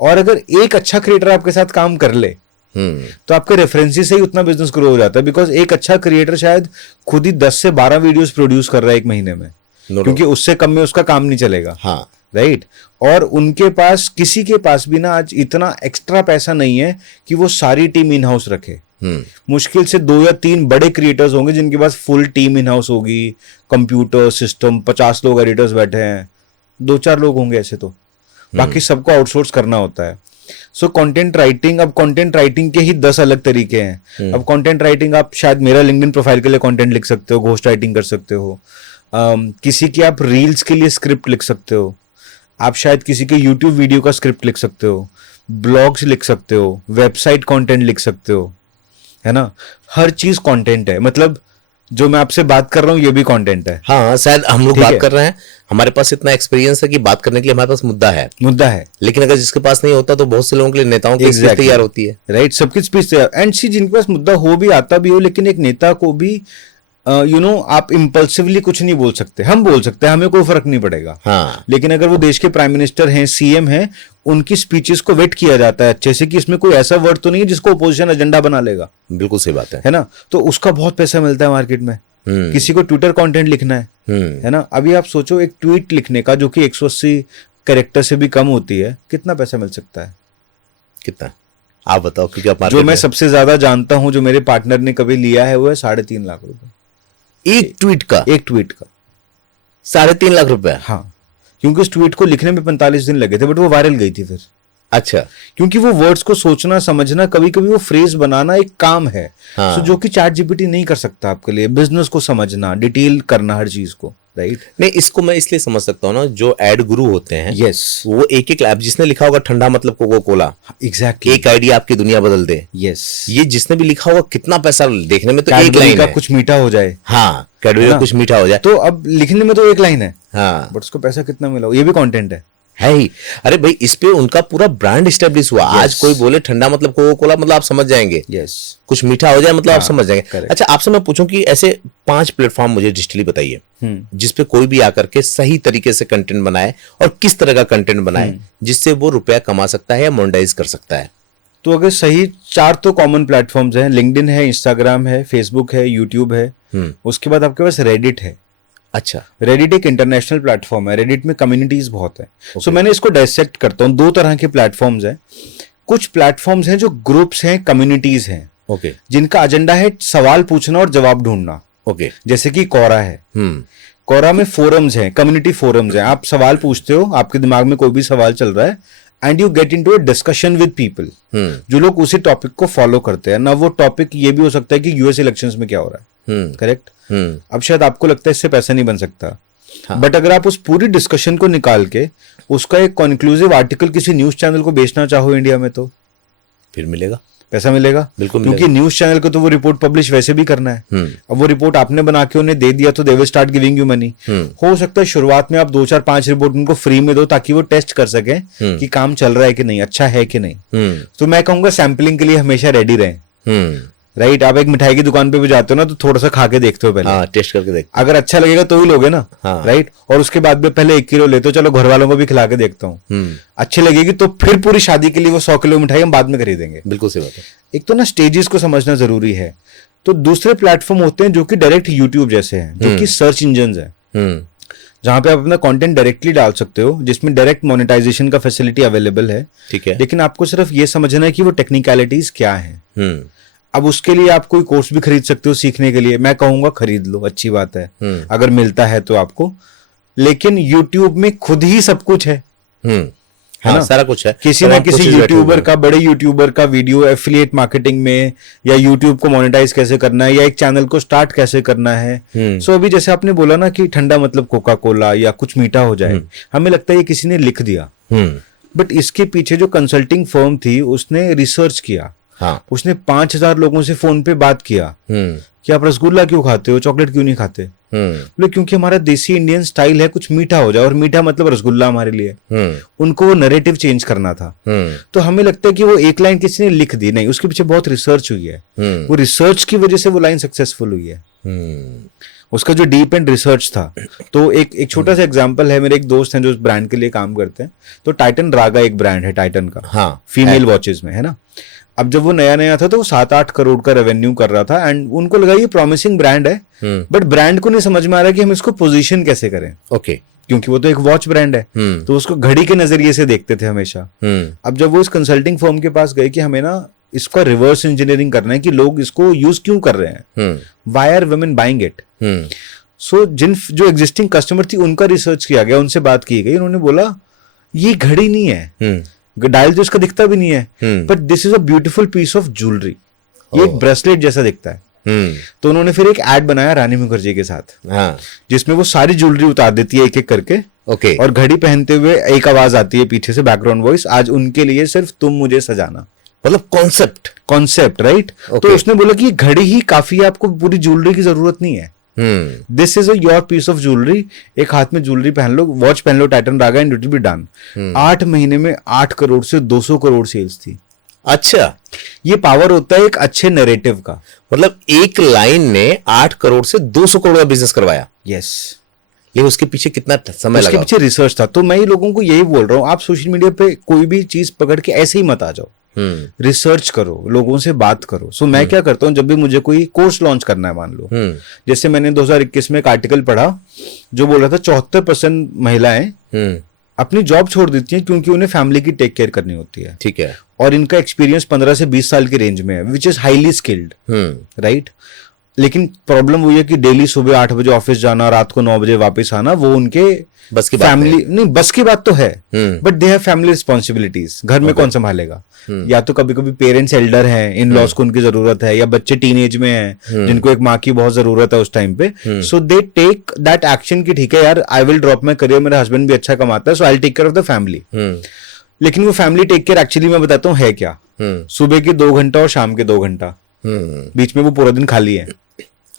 और अगर एक अच्छा क्रिएटर आपके साथ काम कर ले तो आपके रेफरेंसेस से ही उतना बिजनेस ग्रो हो जाता है। बिकॉज एक अच्छा क्रिएटर शायद खुद ही 10 से 12 वीडियोस प्रोड्यूस कर रहा है एक महीने में, क्योंकि उससे कम में उसका काम नहीं चलेगा। हाँ। राइट। और उनके पास, किसी के पास भी ना आज इतना एक्स्ट्रा पैसा नहीं है कि वो सारी टीम इन हाउस रखे। मुश्किल से 2 या 3 बड़े क्रिएटर्स होंगे जिनके पास फुल टीम इन हाउस होगी, कंप्यूटर सिस्टम, 50 लोग एडिटर्स बैठे हैं, 2-4 लोग होंगे ऐसे तो, बाकी सबको आउटसोर्स करना होता है। सो कंटेंट राइटिंग, अब कंटेंट राइटिंग के ही 10 अलग तरीके हैं। अब कंटेंट राइटिंग आप शायद मेरा लिंक्डइन प्रोफाइल के लिए कंटेंट लिख सकते हो, घोस्ट राइटिंग कर सकते हो, किसी की आप रील्स के लिए स्क्रिप्ट लिख सकते हो, आप शायद किसी के यूट्यूब वीडियो का स्क्रिप्ट लिख सकते हो, ब्लॉग्स लिख सकते हो, वेबसाइट कंटेंट लिख सकते हो, है ना। हर चीज कंटेंट है, मतलब जो मैं आपसे बात कर रहा हूँ ये भी कंटेंट है। हाँ, शायद हम लोग ठीक बात है। कर रहे हैं, हमारे पास इतना एक्सपीरियंस है कि बात करने के लिए हमारे पास मुद्दा है, लेकिन अगर जिसके पास नहीं होता तो बहुत से लोगों के लिए नेताओं की स्पीच तैयार होती है, राइट, सबकी स्पीच तैयार। एंड सी, जिनके पास मुद्दा हो भी, आता भी हो, लेकिन एक नेता को भी आप इम्पल्सिवली कुछ नहीं बोल सकते। हम बोल सकते हैं, हमें कोई फर्क नहीं पड़ेगा। हाँ, लेकिन अगर वो देश के प्राइम मिनिस्टर हैं, सीएम हैं, उनकी स्पीचेस को वेट किया जाता है अच्छे से कि इसमें कोई ऐसा वर्ड तो नहीं है जिसको ओपोजिशन एजेंडा बना लेगा। बिल्कुल सही बात है ना। तो उसका बहुत पैसा मिलता है मार्केट में। किसी को ट्विटर कंटेंट लिखना है ना, अभी आप सोचो एक ट्वीट लिखने का जो कि 180 कैरेक्टर से भी कम होती है, कितना पैसा मिल सकता है? कितना आप बताओ, क्योंकि आप जो मैं सबसे ज्यादा जानता हूं, जो मेरे पार्टनर ने कभी लिया है, वो है 3.5 लाख रुपए एक ट्वीट का। 3.5 लाख रुपए? हाँ, क्योंकि उस ट्वीट को लिखने में 45 दिन लगे थे, बट वो वायरल गई थी फिर। अच्छा, क्योंकि वो वर्ड्स को सोचना समझना, कभी कभी वो फ्रेज बनाना एक काम है। हाँ। जो कि चैट जीपीटी नहीं कर सकता आपके लिए। बिजनेस को समझना, डिटेल करना हर चीज को, राइट। नहीं, इसको मैं इसलिए समझ सकता हूँ ना, जो एड गुरु होते हैं, यस, वो एक एक, जिसने लिखा होगा ठंडा मतलब कोका कोला, एग्जैक्टली, एक आईडी आपकी दुनिया बदल दे, यस, ये जिसने भी लिखा होगा, कितना पैसा देखने में तो एक कैडबरी लाइन का है, कुछ मीठा हो जाए। हाँ, कैडबरी का कुछ मीठा हो जाए, तो अब लिखने में तो एक लाइन है, हाँ, बट उसको पैसा कितना मिला, ये भी कंटेंट है ही। अरे भाई, इस पे उनका पूरा ब्रांड एस्टेब्लिश हुआ। आज कोई बोले ठंडा मतलब कोका कोला, मतलब आप समझ जाएंगे। यस, कुछ मीठा हो जाए मतलब आप समझ जाएंगे। correct. अच्छा, आपसे मैं पूछूं कि ऐसे 5 प्लेटफॉर्म मुझे डिजिटली बताइए जिसपे कोई भी आकर के सही तरीके से कंटेंट बनाए, और किस तरह का कंटेंट बनाए जिससे वो रुपया कमा सकता है या मोनेटाइज कर सकता है। तो अगर सही 4 तो कॉमन प्लेटफॉर्म्स हैं, लिंक्डइन है, इंस्टाग्राम है, फेसबुक है, यूट्यूब है, उसके बाद आपके पास रेडिट है। अच्छा, रेडिट एक इंटरनेशनल प्लेटफॉर्म है, रेडिट में कम्युनिटीज बहुत है। सो मैंने इसको डायसेक्ट करता हूँ, 2 तरह के प्लेटफॉर्म्स हैं। कुछ प्लेटफॉर्म्स हैं जो ग्रुप्स हैं, कम्युनिटीज हैं, ओके, जिनका एजेंडा है सवाल पूछना और जवाब ढूंढना। ओके, जैसे कि कोरा है। कोरा में फोरम्स हैं, कम्युनिटी फोरम्स हैं। आप सवाल पूछते हो, आपके दिमाग में कोई भी सवाल चल रहा है, and you get into a discussion with people जो लोग उसी टॉपिक को फॉलो करते हैं ना। वो टॉपिक ये भी हो सकता है कि यूएस इलेक्शंस में क्या हो रहा है, करेक्ट। अब शायद आपको लगता है इससे पैसा नहीं बन सकता, बट अगर आप उस पूरी डिस्कशन को निकाल के उसका एक कंक्लूसिव आर्टिकल किसी न्यूज चैनल को बेचना चाहो इंडिया में, तो फिर मिलेगा, पैसा मिलेगा। बिल्कुल, क्योंकि न्यूज चैनल को तो वो रिपोर्ट पब्लिश वैसे भी करना है। अब वो रिपोर्ट आपने बना के उन्हें दे दिया तो they will start giving you money. हो सकता है शुरुआत में आप 2, 4, 5 रिपोर्ट उनको फ्री में दो, ताकि वो टेस्ट कर सके कि काम चल रहा है कि नहीं, अच्छा है कि नहीं। तो मैं कहूंगा सैम्पलिंग के लिए हमेशा रेडी रहें। राइट, आप एक मिठाई की दुकान पे भी जाते हो ना, तो थोड़ा सा खा के देखते हो पहले, टेस्ट करके देखते, अगर अच्छा लगेगा तो ही लोगे ना। राइट, और उसके बाद भी पहले 1 किलो लेते हो, चलो घर वालों को भी खिला के देखता हूँ, अच्छी लगेगी तो फिर पूरी शादी के लिए वो 100 किलो मिठाई हम बाद में खरीदेंगे। बिल्कुल सही बात है। एक तो ना स्टेजेस को समझना जरूरी है। तो दूसरे प्लेटफॉर्म होते हैं जो कि डायरेक्ट यूट्यूब जैसे हैं, जो कि सर्च इंजन है, जहां पे आप अपना कंटेंट डायरेक्टली डाल सकते हो, जिसमें डायरेक्ट मोनेटाइजेशन का फैसिलिटी अवेलेबल है। ठीक है, लेकिन आपको सिर्फ ये समझना है कि वो टेक्निकलिटीज क्या है। अब उसके लिए आप कोई कोर्स भी खरीद सकते हो सीखने के लिए, मैं कहूंगा खरीद लो, अच्छी बात है अगर मिलता है तो आपको। लेकिन यूट्यूब में खुद ही सब कुछ है, है ना, सारा कुछ है। किसी ना किसी यूट्यूबर का, बड़े यूट्यूबर का वीडियो एफिलिएट मार्केटिंग में, या यूट्यूब को मोनेटाइज कैसे करना है, या एक चैनल को स्टार्ट कैसे करना है। सो अभी जैसे आपने बोला ना कि ठंडा मतलब कोका कोला या कुछ मीठा हो जाए, हमें लगता है ये किसी ने लिख दिया, बट इसके पीछे जो कंसल्टिंग फर्म थी उसने रिसर्च किया। उसने 5000 लोगों से फोन पे बात किया कि आप रसगुल्ला क्यों खाते हो, चॉकलेट क्यों नहीं खाते। बोले क्योंकि हमारा देसी इंडियन स्टाइल है कुछ मीठा हो जाए, और मीठा मतलब रसगुल्ला हमारे लिए। उनको वो नैरेटिव चेंज करना था। तो हमें लगता है कि वो एक लाइन किसी ने लिख दी, नहीं, उसके पीछे बहुत रिसर्च हुई है। वो रिसर्च की वजह से वो लाइन सक्सेसफुल हुई है। उसका जो डीप एंड रिसर्च था। तो एक छोटा सा एग्जांपल है, मेरे एक दोस्त हैं जो ब्रांड के लिए काम करते हैं, तो टाइटन रागा एक ब्रांड है टाइटन का, फीमेल वॉचेस में, है ना। अब जब वो नया नया था तो वो 7-8 करोड़ का रेवेन्यू कर रहा था, एंड उनको लगा ये प्रॉमिसिंग ब्रांड है, बट ब्रांड को नहीं समझ में आ रहा कि हम इसको पोजीशन कैसे करें। ओके, क्योंकि वो तो एक वॉच ब्रांड है, तो उसको घड़ी के नजरिए से देखते थे हमेशा। अब जब वो इस कंसल्टिंग फर्म के पास गए कि हमें ना इसका रिवर्स इंजीनियरिंग करना है कि लोग इसको यूज क्यों कर रहे हैं, why are women buying it. So जो एग्जिस्टिंग कस्टमर थी उनका रिसर्च किया गया, उनसे बात की गई, उन्होंने बोला ये घड़ी नहीं है, डायल तो इसका दिखता भी नहीं है, but this is a beautiful piece of jewellery, ये एक ब्रेसलेट जैसा दिखता है। तो उन्होंने फिर एक एड बनाया रानी मुखर्जी के साथ, जिसमें वो सारी ज्वेलरी उतार देती है एक एक करके, और घड़ी पहनते हुए एक आवाज आती है पीछे से, बैकग्राउंड वॉइस, आज उनके लिए सिर्फ तुम मुझे सजाना। मतलब कॉन्सेप्ट राइट। तो उसने बोला कि घड़ी ही काफी है, आपको पूरी ज्वेलरी की जरूरत नहीं है। This is your piece of jewellery, एक हाथ में ज्वेलरी पहन लो, वॉच पहन लो Titan Raga, and it will be done. 8 महीने में 8 करोड़ से 200 करोड़ सेल्स थी। अच्छा, ये पावर होता है एक अच्छे नैरेटिव का। मतलब एक लाइन ने 8 करोड़ से 200 करोड़ का बिजनेस करवाया। यस, ये उसके पीछे कितना समय लगा? उसके पीछे रिसर्च था। तो मैं ही लोगों को यही बोल रहा हूँ, आप सोशल मीडिया पे कोई भी चीज पकड़ के ऐसे ही मत आ जाओ, रिसर्च करो, लोगों से बात करो। सो मैं क्या करता हूँ, जब भी मुझे कोई कोर्स लॉन्च करना है, मान लो जैसे मैंने 2021 में एक आर्टिकल पढ़ा जो बोल रहा था 74% महिलाएं अपनी जॉब छोड़ देती हैं क्योंकि उन्हें फैमिली की टेक केयर करनी होती है। ठीक है। और इनका एक्सपीरियंस 15 से 20 साल की रेंज में है, which is highly skilled, right. लेकिन प्रॉब्लम वही है कि डेली सुबह 8 बजे ऑफिस जाना, रात को 9 बजे वापस आना, वो उनके बस की फैमिली नहीं, बस की बात तो है, but they have family responsibilities. घर में कौन संभालेगा? या तो कभी कभी पेरेंट्स एल्डर हैं, इन लॉज को उनकी जरूरत है, या बच्चे टीनेज में हैं जिनको एक माँ की बहुत जरूरत है उस टाइम पे। So they take that action कि ठीक है यार, I will drop my career, मेरा हस्बैंड भी अच्छा कमाता है, so I will take care of the family. लेकिन वो फैमिली टेक केयर एक्चुअली मैं बताता हूँ है क्या, सुबह के 2 घंटा और शाम के 2 घंटा, बीच में वो पूरा दिन खाली है।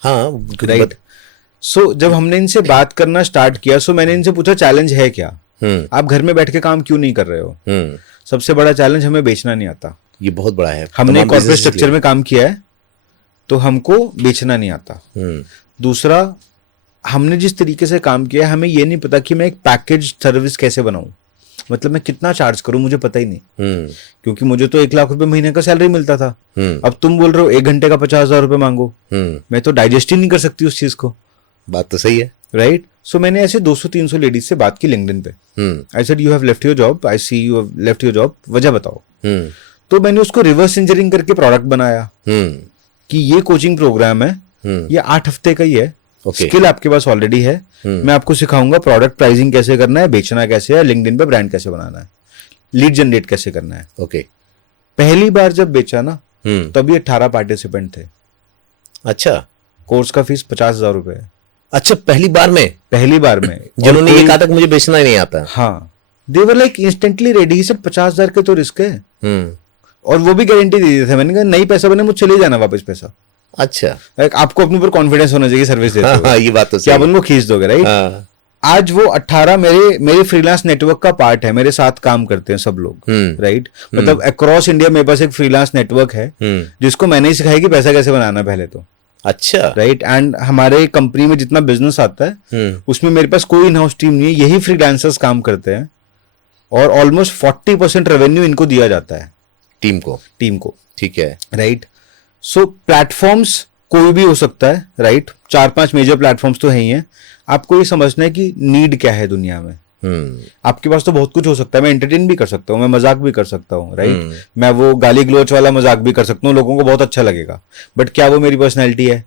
हाँ, राइट। सो जब हमने इनसे बात करना स्टार्ट किया, सो मैंने इनसे पूछा चैलेंज है क्या, आप घर में बैठ के काम क्यों नहीं कर रहे हो? सबसे बड़ा चैलेंज, हमें बेचना नहीं आता। ये बहुत बड़ा है। हमने कॉर्पोरेट स्ट्रक्चर में काम किया है तो हमको बेचना नहीं आता। दूसरा, हमने जिस तरीके से काम किया है, हमें ये नहीं पता कि मैं एक पैकेज सर्विस कैसे बनाऊं, मतलब मैं कितना चार्ज करूं, मुझे पता ही नहीं। क्योंकि मुझे तो 1 लाख रुपए महीने का सैलरी मिलता था। अब तुम बोल रहे हो 1 घंटे का 50,000 रुपए मांगो, मैं तो डाइजेस्ट ही नहीं कर सकती उस चीज को। बात तो सही है, राइट। सो मैंने ऐसे 200-300 लेडीज से बात की लिंक्डइन पे। I said you have left your job, I see you have left your job, वजह बताओ। तो मैंने उसको रिवर्स इंजीनियरिंग करके प्रोडक्ट बनाया कि ये कोचिंग प्रोग्राम है, ये 8 हफ्ते का ही है, स्किल आपके पास ऑलरेडी है, मैं आपको सिखाऊंगा प्रोडक्ट प्राइसिंग कैसे करना है, बेचना कैसे है, लिंक्डइन पे ब्रांड कैसे बनाना है, लीड जनरेट कैसे करना है। ओके। पहली बार जब बेचा ना, तभी 18 पार्टिसिपेंट थे। अच्छा। कोर्स का फीस 50,000 रुपए है। अच्छा, पहली बार में जिन्होंने ये कहा था कि मुझे बेचना ही नहीं आता। हाँ, दे वर लाइक इंस्टेंटली रेडी। ही सब 50,000 के तो रिस्क है, और वो भी गारंटी दे दी थी। मैंने कहा नहीं पैसा बने, मुझे चले जाना वापस पैसा। अच्छा, आपको अपने ऊपर कॉन्फिडेंस होना चाहिए सर्विस देते हुए। हाँ, ये बात तो क्या आप उनको खींच दोगे, राइट। आज वो 18 मेरे फ्रीलांस नेटवर्क का पार्ट है, मेरे साथ काम करते हैं सब लोग, राइट। मतलब अक्रॉस इंडिया मेरे पास एक फ्रीलांस नेटवर्क है जिसको मैंने ही सिखाया कि पैसा कैसे बनाना पहले तो। अच्छा, राइट। एंड हमारे कंपनी में जितना बिजनेस आता है उसमें मेरे पास कोई इन हाउस टीम नहीं है, यही फ्रीलांसर्स काम करते हैं, और ऑलमोस्ट 40% रेवेन्यू इनको दिया जाता है, टीम को। ठीक है, राइट। सो प्लेटफॉर्म्स कोई भी हो सकता है, राइट। 4-5 मेजर प्लेटफॉर्म्स तो है ही हैं। आपको ये समझना है कि नीड क्या है दुनिया में। आपके पास तो बहुत कुछ हो सकता है, मैं एंटरटेन भी कर सकता हूँ, मैं मजाक भी कर सकता हूँ, राइट। मैं वो गाली गलोच वाला मजाक भी कर सकता हूँ, लोगों को बहुत अच्छा लगेगा, बट क्या वो मेरी पर्सनैलिटी है?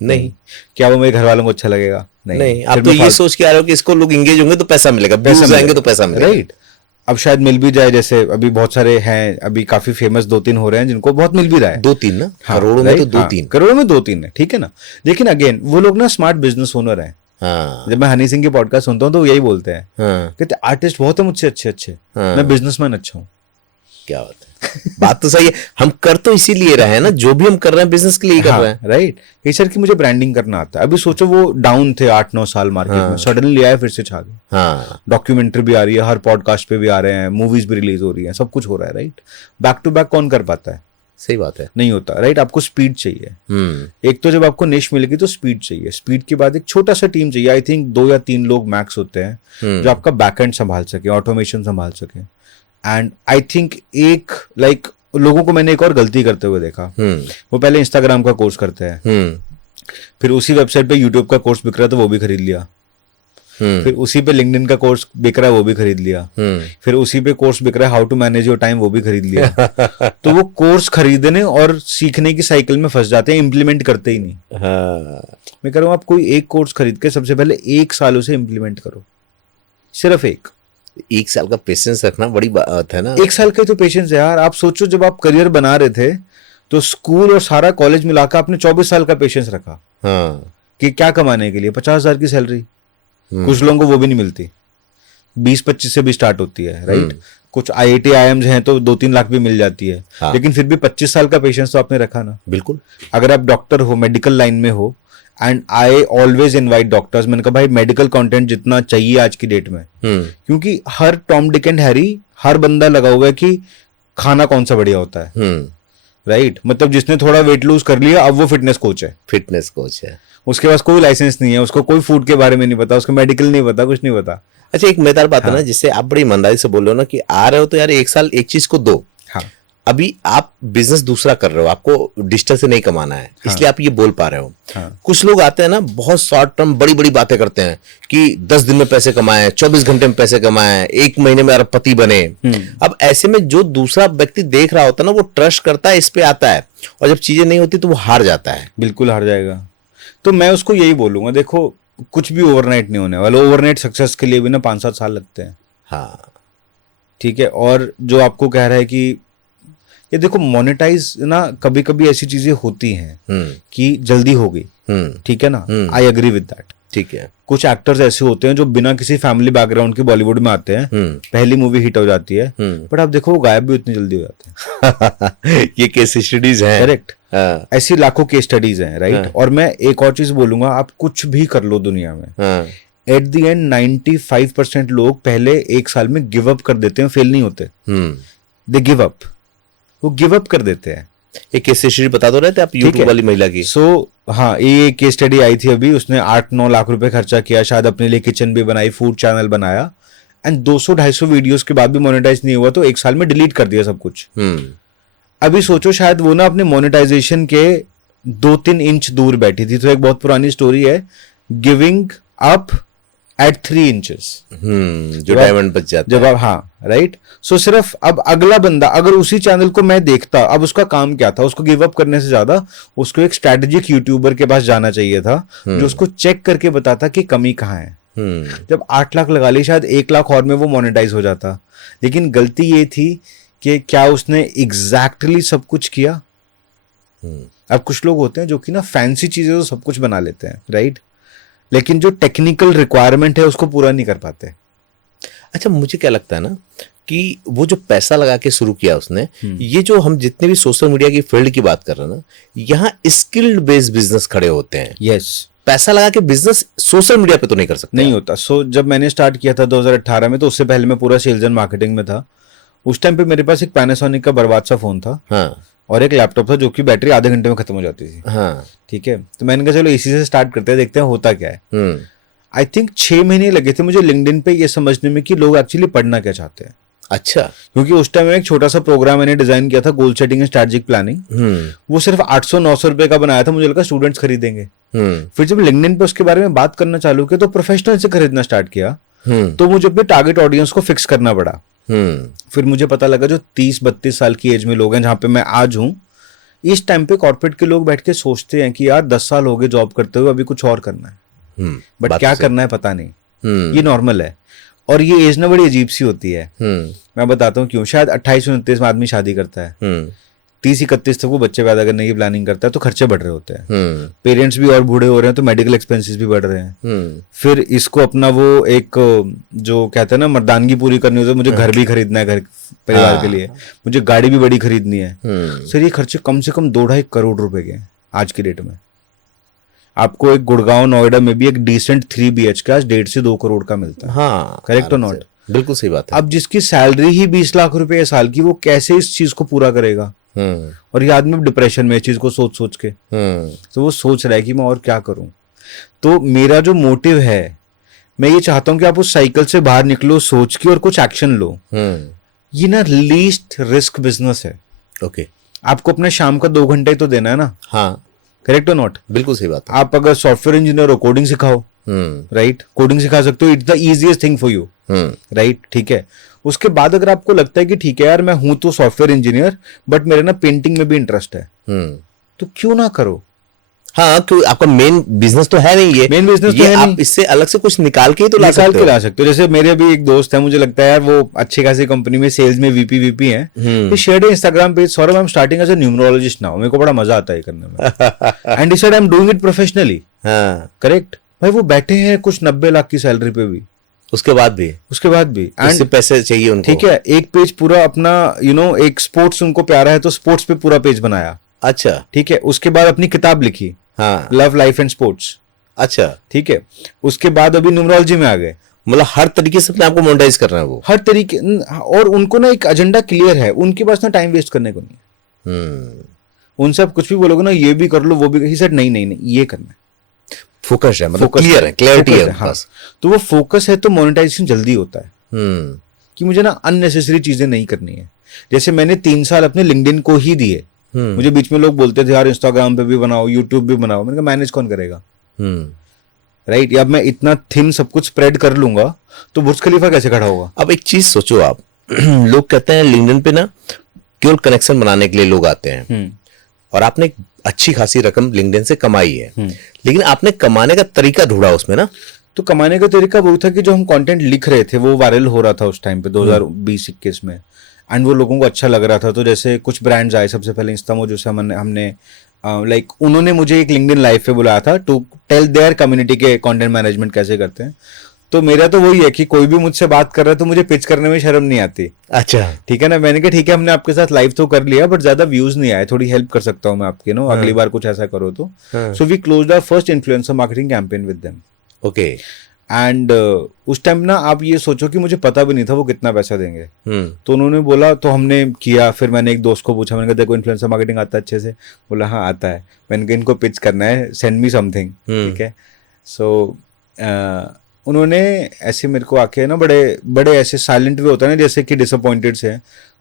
नहीं। क्या वो मेरे घर वालों को अच्छा लगेगा? नहीं। आप तो ये सोच के आ रहे हो कि इसको लोग एंगेज होंगे तो पैसा मिलेगा, व्यूज आएंगे तो पैसा मिलेगा, राइट। अब शायद मिल भी जाए, जैसे अभी बहुत सारे हैं, अभी काफी फेमस 2-3 हो रहे हैं जिनको बहुत मिल भी रहा है। 2-3 ना, करोड़ों में तो 2-3 करोड़ों में 2-3 है, ठीक है ना। लेकिन अगेन वो लोग ना स्मार्ट बिजनेस ओनर है। जब मैं हनी सिंह के पॉडकास्ट सुनता हूँ तो यही बोलते हैं, कहते आर्टिस्ट बहुत है मुझसे अच्छे, मैं बिजनेसमैन अच्छा हूँ। क्या बात है, बात तो सही है। हम कर तो इसीलिए रहे हैं ना, जो भी हम कर रहे हैं बिजनेस के लिए कर रहे हैं, राइट। ये सर कि मुझे ब्रांडिंग करना आता है। अभी सोचो वो डाउन थे 8-9 साल मार्केट में, सडनली आए, फिर से छा गए। डॉक्यूमेंट्री भी आ रही है, हर पॉडकास्ट पे भी आ रहे हैं, मूवीज भी रिलीज हो रही है, सब कुछ हो रहा है, राइट। बैक टू बैक कौन कर पाता है? सही बात है, नहीं होता, राइट। आपको स्पीड चाहिए। एक तो जब आपको निश मिलेगी तो स्पीड चाहिए, स्पीड के बाद एक छोटा सा टीम चाहिए। आई थिंक 2 या 3 लोग मैक्स होते हैं जो आपका बैकएंड संभाल सके, ऑटोमेशन संभाल सके। एंड आई थिंक एक लाइक लोगों को मैंने एक और गलती करते हुए देखा। वो पहले इंस्टाग्राम का कोर्स करते हैं, फिर उसी वेबसाइट पे यूट्यूब का कोर्स बिक रहा था, वो भी खरीद लिया। फिर उसी पे लिंक्डइन का कोर्स बिक रहा है, वो भी खरीद लिया। फिर उसी पे कोर्स बिक रहा है how to manage your time, वो भी खरीद लिया। तो वो कोर्स खरीदने और सीखने की साइकिल में फंस जाते हैं, इम्प्लीमेंट करते ही नहीं। मैं कह रहा हूँ आप कोई एक कोर्स खरीद के सबसे पहले 1 साल उसे इम्प्लीमेंट करो, सिर्फ 1 साल का पेशेंस रखना बड़ी बात है ना। 1 साल का ही तो पेशेंस है यार। आप सोचो जब आप करियर बना रहे थे तो स्कूल और सारा कॉलेज मिलाकर आपने 24 साल का पेशेंस रखा। हाँ। कि क्या कमाने के लिए 50,000 की सैलरी, कुछ लोगों को वो भी नहीं मिलती, 20-25 से भी स्टार्ट होती है, राइट। कुछ IIT IIMs हैं तो 2-3 लाख भी मिल जाती है। हाँ। लेकिन फिर भी 25 साल का पेशेंस तो आपने रखा ना। बिल्कुल। अगर आप डॉक्टर हो, मेडिकल लाइन में हो, and I always invite doctors, मैंने कहा भाई मेडिकल कंटेंट जितना चाहिए आज की डेट में, क्योंकि हर टॉम डिक एंड हैरी, हर बंदा लगा हुआ है कि खाना कौन सा बढ़िया होता है, राइट। मतलब जिसने थोड़ा वेट लूज कर लिया अब वो फिटनेस कोच है। फिटनेस कोच है, उसके पास कोई लाइसेंस नहीं है, उसको कोई फूड के बारे में नहीं पता, उसको मेडिकल नहीं पता, कुछ नहीं पता। अच्छा, एक मजेदार बात है ना, जिससे आप बड़ी ईमानदारी से बोल रहे हो ना कि आ रहे हो तो यार 1 साल एक चीज को दो। हाँ। अभी आप बिजनेस दूसरा कर रहे हो, आपको डिजिटल से नहीं कमाना है, इसलिए आप ये बोल पा रहे हो। हाँ। कुछ लोग आते हैं ना, बहुत शॉर्ट टर्म बड़ी बड़ी बातें करते हैं कि 10 दिन में पैसे कमाए, 24 घंटे में पैसे कमाए, 1 महीने में अरबपति बने। अब ऐसे में जो दूसरा व्यक्ति देख रहा होता है ना, वो ट्रस्ट करता है, इस पे आता है, और जब चीजें नहीं होती तो वो हार जाता है। बिल्कुल हार जाएगा। तो मैं उसको यही बोलूंगा, देखो कुछ भी ओवरनाइट नहीं होने वाला। ओवरनाइट सक्सेस के लिए भी ना 5-7 साल लगते हैं। हाँ, ठीक है। और जो आपको कह रहा है कि ये देखो मोनेटाइज ना, कभी कभी ऐसी चीजें होती हैं कि जल्दी हो गई, ठीक है ना, आई एग्री विद दैट। ठीक है। कुछ एक्टर्स ऐसे होते हैं जो बिना किसी फैमिली बैकग्राउंड के बॉलीवुड में आते हैं, पहली मूवी हिट हो जाती है, बट आप देखो वो गायब भी उतनी जल्दी हो जाते हैं। ये केस स्टडीज हैं। करेक्ट। ऐसी लाखों केस स्टडीज हैं, राइट। और मैं एक और चीज बोलूंगा, आप कुछ भी कर लो दुनिया में, एट द एंड 95% लोग पहले 1 साल में गिव अप कर देते हैं, फेल नहीं होते। दे गिव अप, वो गिव अप कर देते हैं। एक केस स्टडी बता दो रहे थे आप, यूट्यूब वाली महिला की। हाँ, ये केस स्टडी आई थी अभी, उसने 8-9 लाख रुपए खर्चा किया, शायद अपने लिए किचन भी बनाई, फूड चैनल बनाया, एंड 200-250 वीडियोस के बाद भी मोनेटाइज नहीं हुआ, तो 1 साल में डिलीट कर दिया सब कुछ। अभी सोचो शायद वो ना अपने मोनेटाइजेशन के 2-3 इंच दूर बैठी थी। तो एक बहुत पुरानी स्टोरी है, गिविंग अप एट 3 इंचेस, जो डायमंड बच जाता जब आप, हाँ राइट। सो सिर्फ अब अगला बंदा, अगर उसी चैनल को मैं देखता, अब उसका काम क्या था, उसको गिव अप करने से ज्यादा उसको एक स्ट्रेटेजिक यूट्यूबर के पास जाना चाहिए था, जो उसको चेक करके बताता कि कमी कहाँ है। जब 8 लाख लगा ली, शायद 1 लाख और में वो मोनेटाइज हो जाता। लेकिन गलती ये थी कि क्या उसने एग्जैक्टली सब कुछ किया। अब कुछ लोग होते हैं जो कि ना फैंसी चीजें तो सब कुछ बना लेते हैं, राइट, लेकिन जो टेक्निकल रिक्वायरमेंट है उसको पूरा नहीं कर पाते। अच्छा, मुझे क्या लगता है ना कि वो जो पैसा लगा के शुरू किया उसने, ये जो हम जितने भी सोशल मीडिया की फील्ड की बात कर रहे हैं ना, यहाँ स्किल्ड बेस्ड बिजनेस खड़े होते हैं। यस। पैसा लगा के बिजनेस सोशल मीडिया पे तो नहीं कर सकते, नहीं होता। सो जब मैंने स्टार्ट किया था 2018 में, तो उससे पहले मैं पूरा सेल्स एंड मार्केटिंग में था। उस टाइम पे मेरे पास एक पैनासोनिक का बर्बाद सा फोन था, हाँ, और एक लैपटॉप था जो कि बैटरी आधे घंटे में खत्म हो जाती थी, हाँ, ठीक है। तो मैंने कहा चलो इसी से स्टार्ट करते हैं, देखते हैं होता क्या है। आई थिंक 6 महीने लगे थे मुझे लिंक्डइन पे ये समझने में कि लोग एक्चुअली पढ़ना क्या चाहते हैं। अच्छा। क्योंकि उस टाइम में एक छोटा सा प्रोग्राम मैंने डिजाइन किया था, goal setting and strategic planning, वो सिर्फ 800-900 रुपए का बनाया था। मुझे लगा स्टूडेंट्स खरीदेंगे। फिर जब लिंक्डइन पे उसके बारे में बात करना चालू किया तो प्रोफेशनल से खरीदना स्टार्ट किया, तो मुझे अपने टारगेट ऑडियंस को फिक्स करना पड़ा। फिर मुझे पता लगा जो 30-32 साल की एज में लोग हैं, जहां पे मैं आज हूं, इस टाइम पे कॉर्पोरेट के लोग बैठ के सोचते हैं कि यार 10 साल हो गए जॉब करते हुए, अभी कुछ और करना है, बट क्या करना है पता नहीं। ये नॉर्मल है। और ये एज ना बड़ी अजीब सी होती है। मैं बताता हूँ क्यों। शायद 28-29 में आदमी शादी करता है, 30-31 तक वो बच्चे पैदा करने की प्लानिंग करता है, तो खर्चे बढ़ रहे होते हैं, पेरेंट्स भी और बूढ़े हो रहे हैं, तो मेडिकल एक्सपेंसेस भी बढ़ रहे हैं। फिर इसको अपना वो एक जो कहते हैं ना मर्दानगी पूरी करनी होती है, मुझे घर भी खरीदना है, घर परिवार के लिए, मुझे गाड़ी भी बड़ी खरीदनी है। सर ये खर्चे कम से कम 2-2.5 करोड़ रुपए के हैं आज की डेट में। आपको एक गुड़गांव नोएडा में भी एक डिसेंट 3 BHK आज 1.5 से 2 करोड़ का मिलता है। हाँ, करेक्ट और नॉट? बिल्कुल सही बात है। अब जिसकी सैलरी ही 20 लाख रुपए साल की, वो कैसे इस चीज को पूरा करेगा? और ये आदमी डिप्रेशन में इस चीज को सोच सोच के, तो वो सोच रहा है कि मैं और क्या करूं। तो मेरा जो मोटिव है, मैं ये चाहता हूं कि आप उस साइकिल से बाहर निकलो सोच के और कुछ एक्शन लो। ये ना लीस्ट रिस्क बिजनेस है। ओके। आपको अपने शाम का 2 घंटे तो देना है ना। हाँ, करेक्ट और नॉट? बिल्कुल सही बात है। आप अगर सॉफ्टवेयर इंजीनियर हो, कोडिंग सिखाओ, राइट, कोडिंग सिखा सकते हो, it's the easiest thing for you, right, ठीक है। उसके बाद अगर आपको लगता है कि ठीक है यार मैं हूं तो सॉफ्टवेयर इंजीनियर, बट मेरे ना पेंटिंग में भी इंटरेस्ट है, तो क्यों ना करो। हाँ, क्यों, आपका मेन बिजनेस तो है नहीं, ये मेन बिजनेस तो ये है आप नहीं। इससे अलग से कुछ निकाल के ही तो ला निकाल सकते के हो। ला सकते हो। जैसे मेरे अभी एक दोस्त है, मुझे लगता है यार वो अच्छी खासी कंपनी में सेल्स में वीपी है, he shared Instagram page, Saurabh I am starting as a numerologist now, मेरे को बड़ा मजा आता है करने में, and he said I am doing it professionally. हाँ, करेक्ट भाई, वो बैठे हैं कुछ 90 लाख की सैलरी पे भी, उसके बाद भी एंड इससे पैसे चाहिए उनको। ठीक है, एक पेज पूरा अपना एक स्पोर्ट्स उनको प्यारा है तो स्पोर्ट्स पे पूरा पेज बनाया, अच्छा, ठीक है। उसके बाद अपनी किताब लिखी, हाँ, लव लाइफ एंड स्पोर्ट्स, अच्छा, ठीक है। उसके बाद अभी न्यूमरोलॉजी में आ गए, मतलब हर तरीके से अपने आपको मोनेटाइज कर रहे हैं वो। हर तरीके, और उनको ना एक एजेंडा क्लियर है, उनके पास ना टाइम वेस्ट करने को नहीं है। उनसे आप कुछ भी बोलोगे ना, ये भी कर लो वो भी, ही सेड नहीं नहीं नहीं, ये करना है, फोकस है, मतलब Focus क्लियर है, क्लैरिटी है हाँ। बस। तो वो फोकस है तो मोनेटाइजेशन जल्दी होता है, कि मुझे ना अननेसेसरी चीजें नहीं करनी है। जैसे मैंने 3 साल अपने लिंक्डइन को ही दिए, मुझे बीच में लोग बोलते थे यार इंस्टाग्राम पे भी बनाओ, यूट्यूब भी बनाओ, मैंने कहा मैनेज कौन करेगा, राइट। या मैं इतना थिन सब कुछ स्प्रेड कर लूंगा तो बुर्ज खलीफा कैसे खड़ा होगा। अब एक चीज सोचो आप, लोग कहते हैं लिंक्डइन पे ना केवल कनेक्शन बनाने के लिए लोग आते हैं, और आपने एक अच्छी खासी रकम लिंक्डइन से कमाई है, लेकिन आपने कमाने का तरीका ढूंढा उसमें ना। तो कमाने का तरीका वो था कि जो हम कंटेंट लिख रहे थे वो वायरल हो रहा था उस टाइम पे 2020-21 में, एंड वो लोगों को अच्छा लग रहा था। तो जैसे कुछ ब्रांड्स आए, सबसे पहले इंस्टामो, जो हमने लाइक उन्होंने मुझे एक लिंक्डइन लाइव पे बुलाया था टू टेल देयर कम्युनिटी के कंटेंट मैनेजमेंट कैसे करते हैं। तो मेरा तो वही है कि कोई भी मुझसे बात कर रहा है तो मुझे पिच करने में शर्म नहीं आती। अच्छा, ठीक है ना, मैंने कहा ठीक है हमने आपके साथ लाइव तो कर लिया, बट ज्यादा व्यूज नहीं आए, थोड़ी हेल्प कर सकता हूँ मैं आपकी, अगली बार कुछ ऐसा करो तो। So we closed our first influencer marketing campaign with them. Okay, and उस टाइम ना आप ये सोचो कि मुझे पता भी नहीं था वो कितना पैसा देंगे। तो उन्होंने बोला, तो हमने किया। फिर मैंने एक दोस्त को पूछा, मैंने कहा देखो इन्फ्लुएंसर मार्केटिंग आता है अच्छे से? बोला हाँ आता है। मैंने कहा इनको पिच करना है, सेंड मी समथिंग, ठीक है। सो उन्होंने ऐसे मेरे को आके ना बड़े बड़े ऐसे साइलेंट वे होता है ना, जैसे कि डिसअपॉइंटेड से,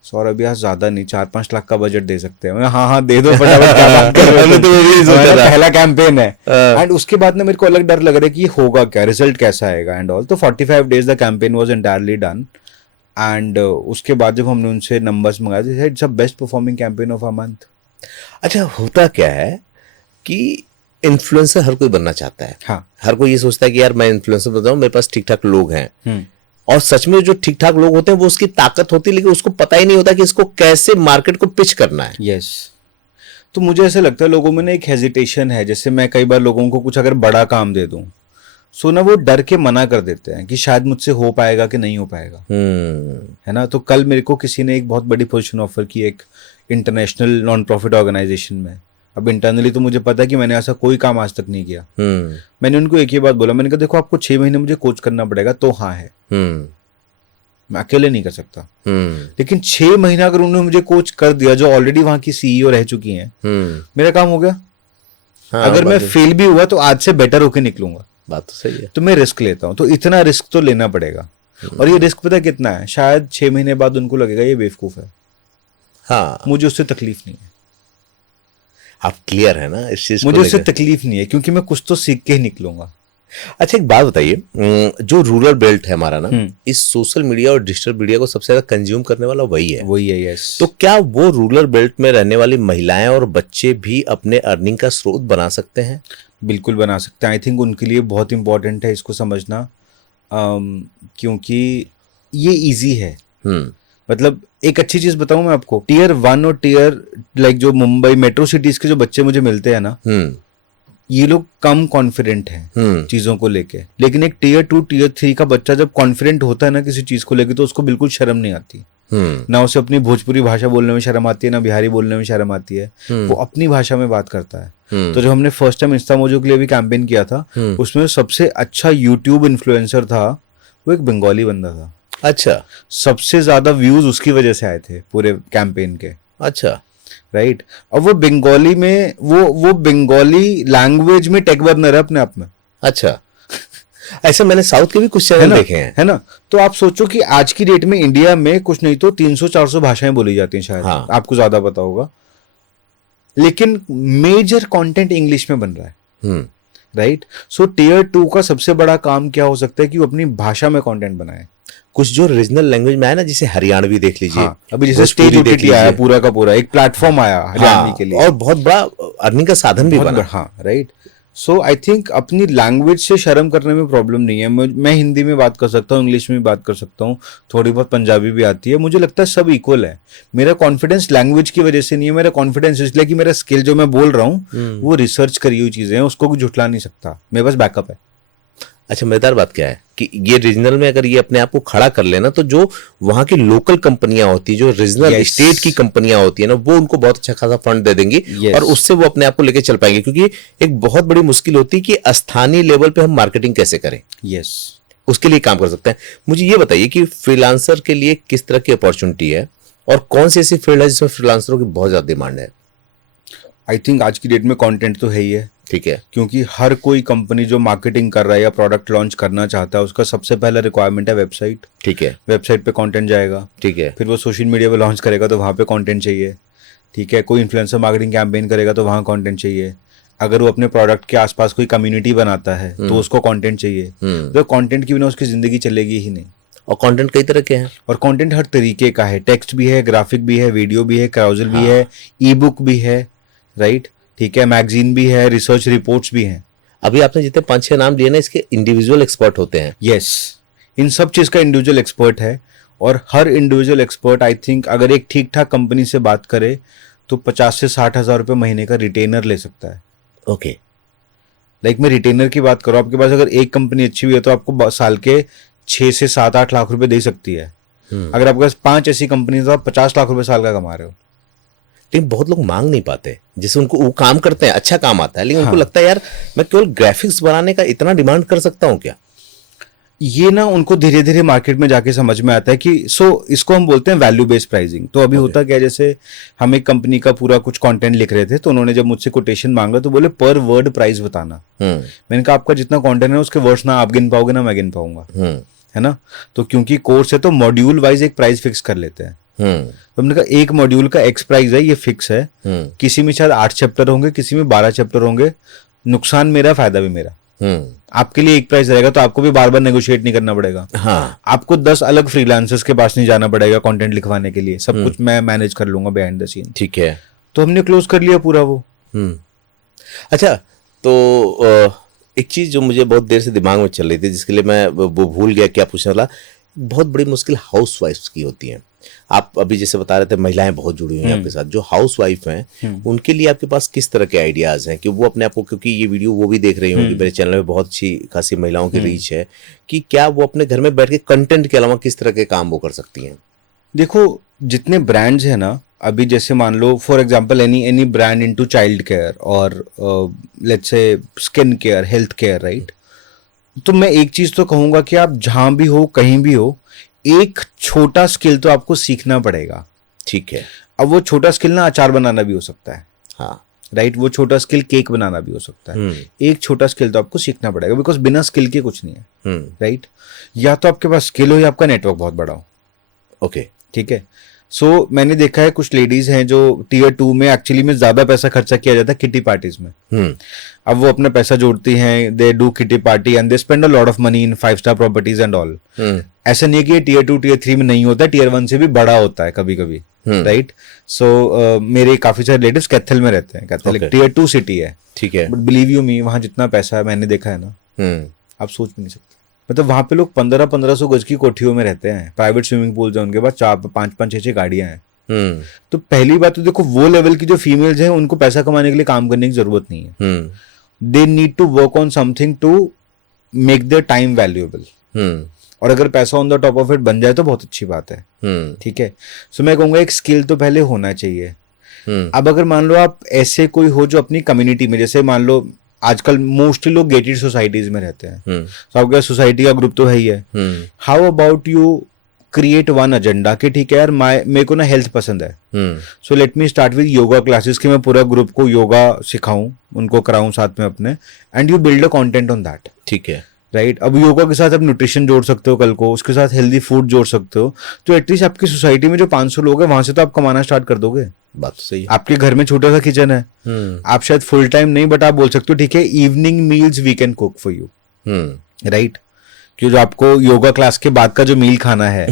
सौरभ यार ज्यादा नहीं, 4-5 लाख का बजट दे सकते हैं। हाँ दे दो फटाफट, क्या बात कर रहे हो तुम? हमारा पहला कैंपेन है। एंड उसके बाद ना मेरे को अलग डर लग रहा है कि ये होगा क्या, रिजल्ट कैसा आएगा एंड ऑल। तो 45 days the campaign was entirely done, and उसके बाद जब हमने उनसे नंबर्स मंगाए, it's a best performing campaign of a month. अच्छा, होता क्या है कि इन्फ्लुएंसर हर कोई बनना चाहता है। हाँ, हर कोई ये सोचता है कि यार मैं इन्फ्लुएंसर बन जाऊं, मेरे पास ठीक ठाक लोग हैं, और सच में जो ठीक ठाक लोग होते हैं वो उसकी ताकत होती है, लेकिन उसको पता ही नहीं होता कि इसको कैसे मार्केट को पिच करना है। यस। तो मुझे ऐसा लगता है लोगों में ना एक हेजिटेशन है। जैसे मैं कई बार लोगों को कुछ अगर बड़ा काम दे दूं, सो ना वो डर के मना कर देते हैं कि शायद मुझसे हो पाएगा कि नहीं हो पाएगा, है ना। तो कल मेरे को किसी ने एक बहुत बड़ी पोजीशन ऑफर की, एक इंटरनेशनल नॉन प्रॉफिट ऑर्गेनाइजेशन में। अब इंटरनली तो मुझे पता है कि मैंने ऐसा कोई काम आज तक नहीं किया। मैंने उनको एक ही बात बोला, मैंने कहा देखो आपको 6 महीने मुझे कोच करना पड़ेगा तो हाँ है, मैं अकेले नहीं कर सकता। लेकिन 6 महीना अगर उन्होंने मुझे कोच कर दिया, जो ऑलरेडी वहां की सीईओ रह चुकी हैं, मेरा काम हो गया। हाँ, अगर मैं फेल भी हुआ तो आज से बेटर होके निकलूंगा। बात तो सही है। तो मैं रिस्क लेता हूं, तो इतना रिस्क तो लेना पड़ेगा। और ये रिस्क पता कितना है? शायद 6 महीने बाद उनको लगेगा ये बेवकूफ है। हाँ, मुझे उससे तकलीफ नहीं है। आप क्लियर है ना इस चीज को मुझे उससे लेकर? तकलीफ नहीं है, क्योंकि मैं कुछ तो सीख के ही निकलूंगा। अच्छा, एक बात बताइए, जो रूरल बेल्ट है हमारा ना, इस सोशल मीडिया और डिजिटल मीडिया को सबसे ज्यादा कंज्यूम करने वाला वही है। वही है, यस। तो क्या वो रूरल बेल्ट में रहने वाली महिलाएं और बच्चे भी अपने अर्निंग का स्रोत बना सकते हैं? बिल्कुल बना सकते हैं। आई थिंक उनके लिए बहुत इंपॉर्टेंट है इसको समझना, क्योंकि ये इजी है। मतलब एक अच्छी चीज बताऊं मैं आपको, टियर 1 और टियर लाइक जो मुंबई मेट्रो सिटीज के जो बच्चे मुझे मिलते हैं ना, ये लोग कम कॉन्फिडेंट हैं चीजों को लेके। लेकिन एक टियर 2 टियर 3 का बच्चा जब कॉन्फिडेंट होता है ना किसी चीज को लेके, तो उसको बिल्कुल शर्म नहीं आती। ना उसे अपनी भोजपुरी भाषा बोलने में शर्म आती है, ना बिहारी बोलने में शर्म आती है। वो अपनी भाषा में बात करता है। तो जब हमने फर्स्ट टाइम इंस्टामोजो के लिए भी कैंपेन किया था, उसमें सबसे अच्छा यूट्यूब इन्फ्लुएंसर था वो एक बंगाली बंदा था। अच्छा, सबसे ज्यादा व्यूज उसकी वजह से आए थे पूरे कैंपेन के। अच्छा, राइट। और वो बंगाली में वो बंगाली लैंग्वेज में टेक बर्नर है अपने आप में। अच्छा, ऐसे मैंने साउथ के भी कुछ चैनल देखे हैं, है ना। तो आप सोचो कि आज की डेट में इंडिया में कुछ नहीं तो 300-400 भाषाएं बोली जाती हैं शायद। हाँ। आपको ज्यादा पता होगा, लेकिन मेजर कंटेंट इंग्लिश में बन रहा है। राइट। सो टीयर 2 का सबसे बड़ा काम क्या हो सकता है कि वो अपनी भाषा में कंटेंट बनाए। कुछ जो रीजनल लैंग्वेज में आया ना, जैसे हरियाणवी देख लीजिए, हाँ, अभी जैसे भोजपुरी स्टेज देख ओटीटी आया लीजिए, पूरा का पूरा, एक प्लेटफॉर्म आया हरियाणवी हाँ, के लिए, और बहुत बड़ा अर्निंग का साधन भी बना। हाँ, राइट। सो आई थिंक अपनी लैंग्वेज से शर्म करने में प्रॉब्लम नहीं है। मैं हिंदी में बात कर सकता हूँ, इंग्लिश में भी बात कर सकता हूँ, थोड़ी बहुत पंजाबी भी आती है। मुझे लगता है सब इक्वल है। मेरा कॉन्फिडेंस लैंग्वेज की वजह से नहीं है, मेरा कॉन्फिडेंस इसलिए कि मेरा स्किल जो मैं बोल रहा हूँ वो रिसर्च करी हुई चीजें हैं, उसको कोई झुठला नहीं सकता, मेरे पास बैकअप है। अच्छा, मजेदार बात क्या है कि ये रीजनल में अगर ये अपने आप को खड़ा कर लेना, तो जो वहां की लोकल कंपनियां होती है, जो रीजनल Yes. स्टेट की कंपनियां होती है ना, वो उनको बहुत अच्छा खासा फंड दे देंगी। Yes. और उससे वो अपने आप को लेके चल पाएंगे, क्योंकि एक बहुत बड़ी मुश्किल होती है कि स्थानीय लेवल पे हम मार्केटिंग कैसे करें। यस। उसके लिए काम कर सकते हैं। मुझे ये बताइए कि फ्रीलांसर के लिए किस तरह की अपॉर्चुनिटी है, और कौन सी ऐसी फील्ड है जिसमें फ्रीलांसरों की बहुत ज्यादा डिमांड है? आई थिंक आज की डेट में कंटेंट तो है ही है, ठीक है। क्योंकि हर कोई कंपनी जो मार्केटिंग कर रहा है या प्रोडक्ट लॉन्च करना चाहता है, उसका सबसे पहला रिक्वायरमेंट है वेबसाइट। ठीक है। वेबसाइट पे कंटेंट जाएगा, ठीक है। फिर वो सोशल मीडिया पे लॉन्च करेगा तो वहाँ पे कंटेंट चाहिए। ठीक है, कोई इन्फ्लुएंसर मार्केटिंग कैंपेन करेगा तो वहाँ कंटेंट चाहिए। अगर वो अपने प्रोडक्ट के आसपास कोई कम्युनिटी बनाता है तो उसको कंटेंट चाहिए। तो कंटेंट की बिना उसकी जिंदगी चलेगी ही नहीं। और कंटेंट कई तरह के हैं, और कंटेंट हर तरीके का है, टेक्स्ट भी है, ग्राफिक भी है, वीडियो भी है, कैरोसेल भी है, ई बुक भी है, राइट। ठीक है, मैगजीन भी है, रिसर्च रिपोर्ट्स भी हैं। अभी आपने जितने 5-6 नाम लिए ना, इसके इंडिविजुअल एक्सपर्ट होते हैं। यस, इन सब चीज का इंडिविजुअल एक्सपर्ट है। और हर इंडिविजुअल एक्सपर्ट आई थिंक अगर एक ठीक ठाक कंपनी से बात करे तो 50 से 60 हजार रुपये महीने का रिटेनर ले सकता है। ओके। लाइक मैं रिटेनर की बात करूँ, आपके पास अगर एक कंपनी अच्छी हुई है तो आपको साल के 6 से 7-8 लाख रुपए दे सकती है। अगर आपके पास 5 ऐसी कंपनी तो आप 50 लाख रुपए साल का कमा रहे हो। लेकिन बहुत लोग मांग नहीं पाते, जैसे उनको वो काम करते हैं, अच्छा काम आता है, लेकिन उनको लगता है यार मैं केवल ग्राफिक्स बनाने का इतना डिमांड कर सकता हूँ क्या? ये ना उनको धीरे धीरे मार्केट में जाके समझ में आता है कि इसको हम बोलते हैं वैल्यू बेस्ड प्राइसिंग। तो अभी होता क्या, जैसे हम एक कंपनी का पूरा कुछ कंटेंट लिख रहे थे तो उन्होंने जब मुझसे कोटेशन मांगा तो बोले पर वर्ड प्राइस बताना। मैंने कहा आपका जितना कंटेंट है उसके वर्ड्स ना आप गिन पाओगे ना मैं गिन पाऊंगा, है ना। तो क्योंकि कोर्स है तो मॉड्यूल वाइज एक प्राइस फिक्स कर लेते हैं। तो हमने कहा एक मॉड्यूल का एक्स प्राइस है, ये फिक्स है। किसी में शायद 8 चैप्टर होंगे, किसी में 12 चैप्टर होंगे, नुकसान मेरा फायदा भी मेरा। आपके लिए एक प्राइस रहेगा तो आपको भी बार बार नेगोशिएट नहीं करना पड़ेगा। हाँ। आपको 10 अलग फ्रीलांसर्स के पास नहीं जाना पड़ेगा कंटेंट लिखवाने के लिए, सब कुछ मैं मैनेज कर लूंगा बिहाइंड द सीन। ठीक है। तो हमने क्लोज कर लिया पूरा वो। अच्छा, तो एक चीज जो मुझे बहुत देर से दिमाग में चल रही थी, जिसके लिए मैं वो भूल गया क्या पूछने वाला। बहुत बड़ी मुश्किल हाउस वाइफ्स की होती है। आप अभी जैसे बता रहे थे महिलाएं बहुत जुड़ी हुई हैं आपके साथ, जो हाउस वाइफ हैं, उनके लिए आपके पास किस तरह के आइडियाज हैं कि वो अपने आप को, क्योंकि ये वीडियो वो भी देख रही होंगी, मेरे चैनल में बहुत अच्छी खासी महिलाओं की रीच है, कि क्या वो अपने घर में बैठ के कंटेंट के अलावा किस तरह के काम वो कर सकती हैं? देखो, जितने ब्रांड्स हैं ना, अभी जैसे मान लो for example any brand into child care और let's say skin care, health care, right. तो मैं एक चीज तो कहूंगा कि आप जहां भी हो, कहीं भी हो, एक छोटा स्किल तो आपको सीखना पड़ेगा। ठीक है। अब वो छोटा स्किल ना अचार बनाना भी हो सकता है, हाँ, राइट। वो छोटा स्किल केक बनाना भी हो सकता है। एक छोटा स्किल तो आपको सीखना पड़ेगा, बिकॉज बिना स्किल के कुछ नहीं है, राइट। या तो आपके पास स्किल हो या आपका नेटवर्क बहुत बड़ा हो। ओके, ठीक है। सो मैंने देखा है कुछ लेडीज हैं जो टीयर 2 में एक्चुअली में ज्यादा पैसा खर्चा किया जाता है किटी पार्टीज में। अब वो अपना पैसा जोड़ती हैं, they do kitty party and they spend a lot of money in five-star properties and all. ऐसा नहीं है कि ये टीयर 2 टीयर 3 में नहीं होता है, टीयर 1 से भी बड़ा होता है कभी कभी, राइट। सो मेरे काफी सारे रिलेटिव्स कैथल में रहते हैं। कैथल टीयर 2 सिटी है, ठीक है, बट बिलीव यू मी, वहां जितना पैसा है मैंने देखा है ना, आप सोच भी नहीं सकते। मतलब वहां पे लोग 1500-1500 गज की कोठियों में रहते हैं, प्राइवेट स्विमिंग पूल है उनके पास, 4-5 6 गाड़ियां हैं। तो पहली बात तो देखो, वो लेवल की जो फीमेल्स हैं उनको पैसा कमाने के लिए काम करने की जरूरत नहीं है। They need to work on something to make their time valuable. और अगर पैसा on the top of it बन जाए तो बहुत अच्छी बात है, ठीक है। सो मैं कहूंगा एक स्किल तो पहले होना चाहिए। अब अगर मान लो आप ऐसे कोई हो जो अपनी कम्युनिटी में, जैसे मान लो आजकल मोस्टली लोग गेटेड सोसाइटीज में रहते हैं, तो आपके सोसाइटी का ग्रुप तो है ही है। How about you create one agenda कि ठीक है यार, मेरे को ना हेल्थ पसंद है, so let me start with yoga classes कि मैं पूरा ग्रुप को योगा सिखाऊं, उनको कराऊं साथ में अपने, and you build a content on that. ठीक है। राइट। अब योगा के साथ आप न्यूट्रिशन जोड़ सकते हो, कल को उसके साथ हेल्दी फूड जोड़ सकते हो, तो एटलीस्ट आपकी सोसाइटी में जो 500 लोग हैं वहां से तो आप कमाना स्टार्ट कर दोगे। बात तो सही है। आपके घर में छोटा सा किचन है, आप शायद फुल टाइम नहीं, बट आप बोल सकते हो ठीक है evening meals we can cook for you, right. कि जो आपको योगा क्लास के बाद का जो मील खाना है,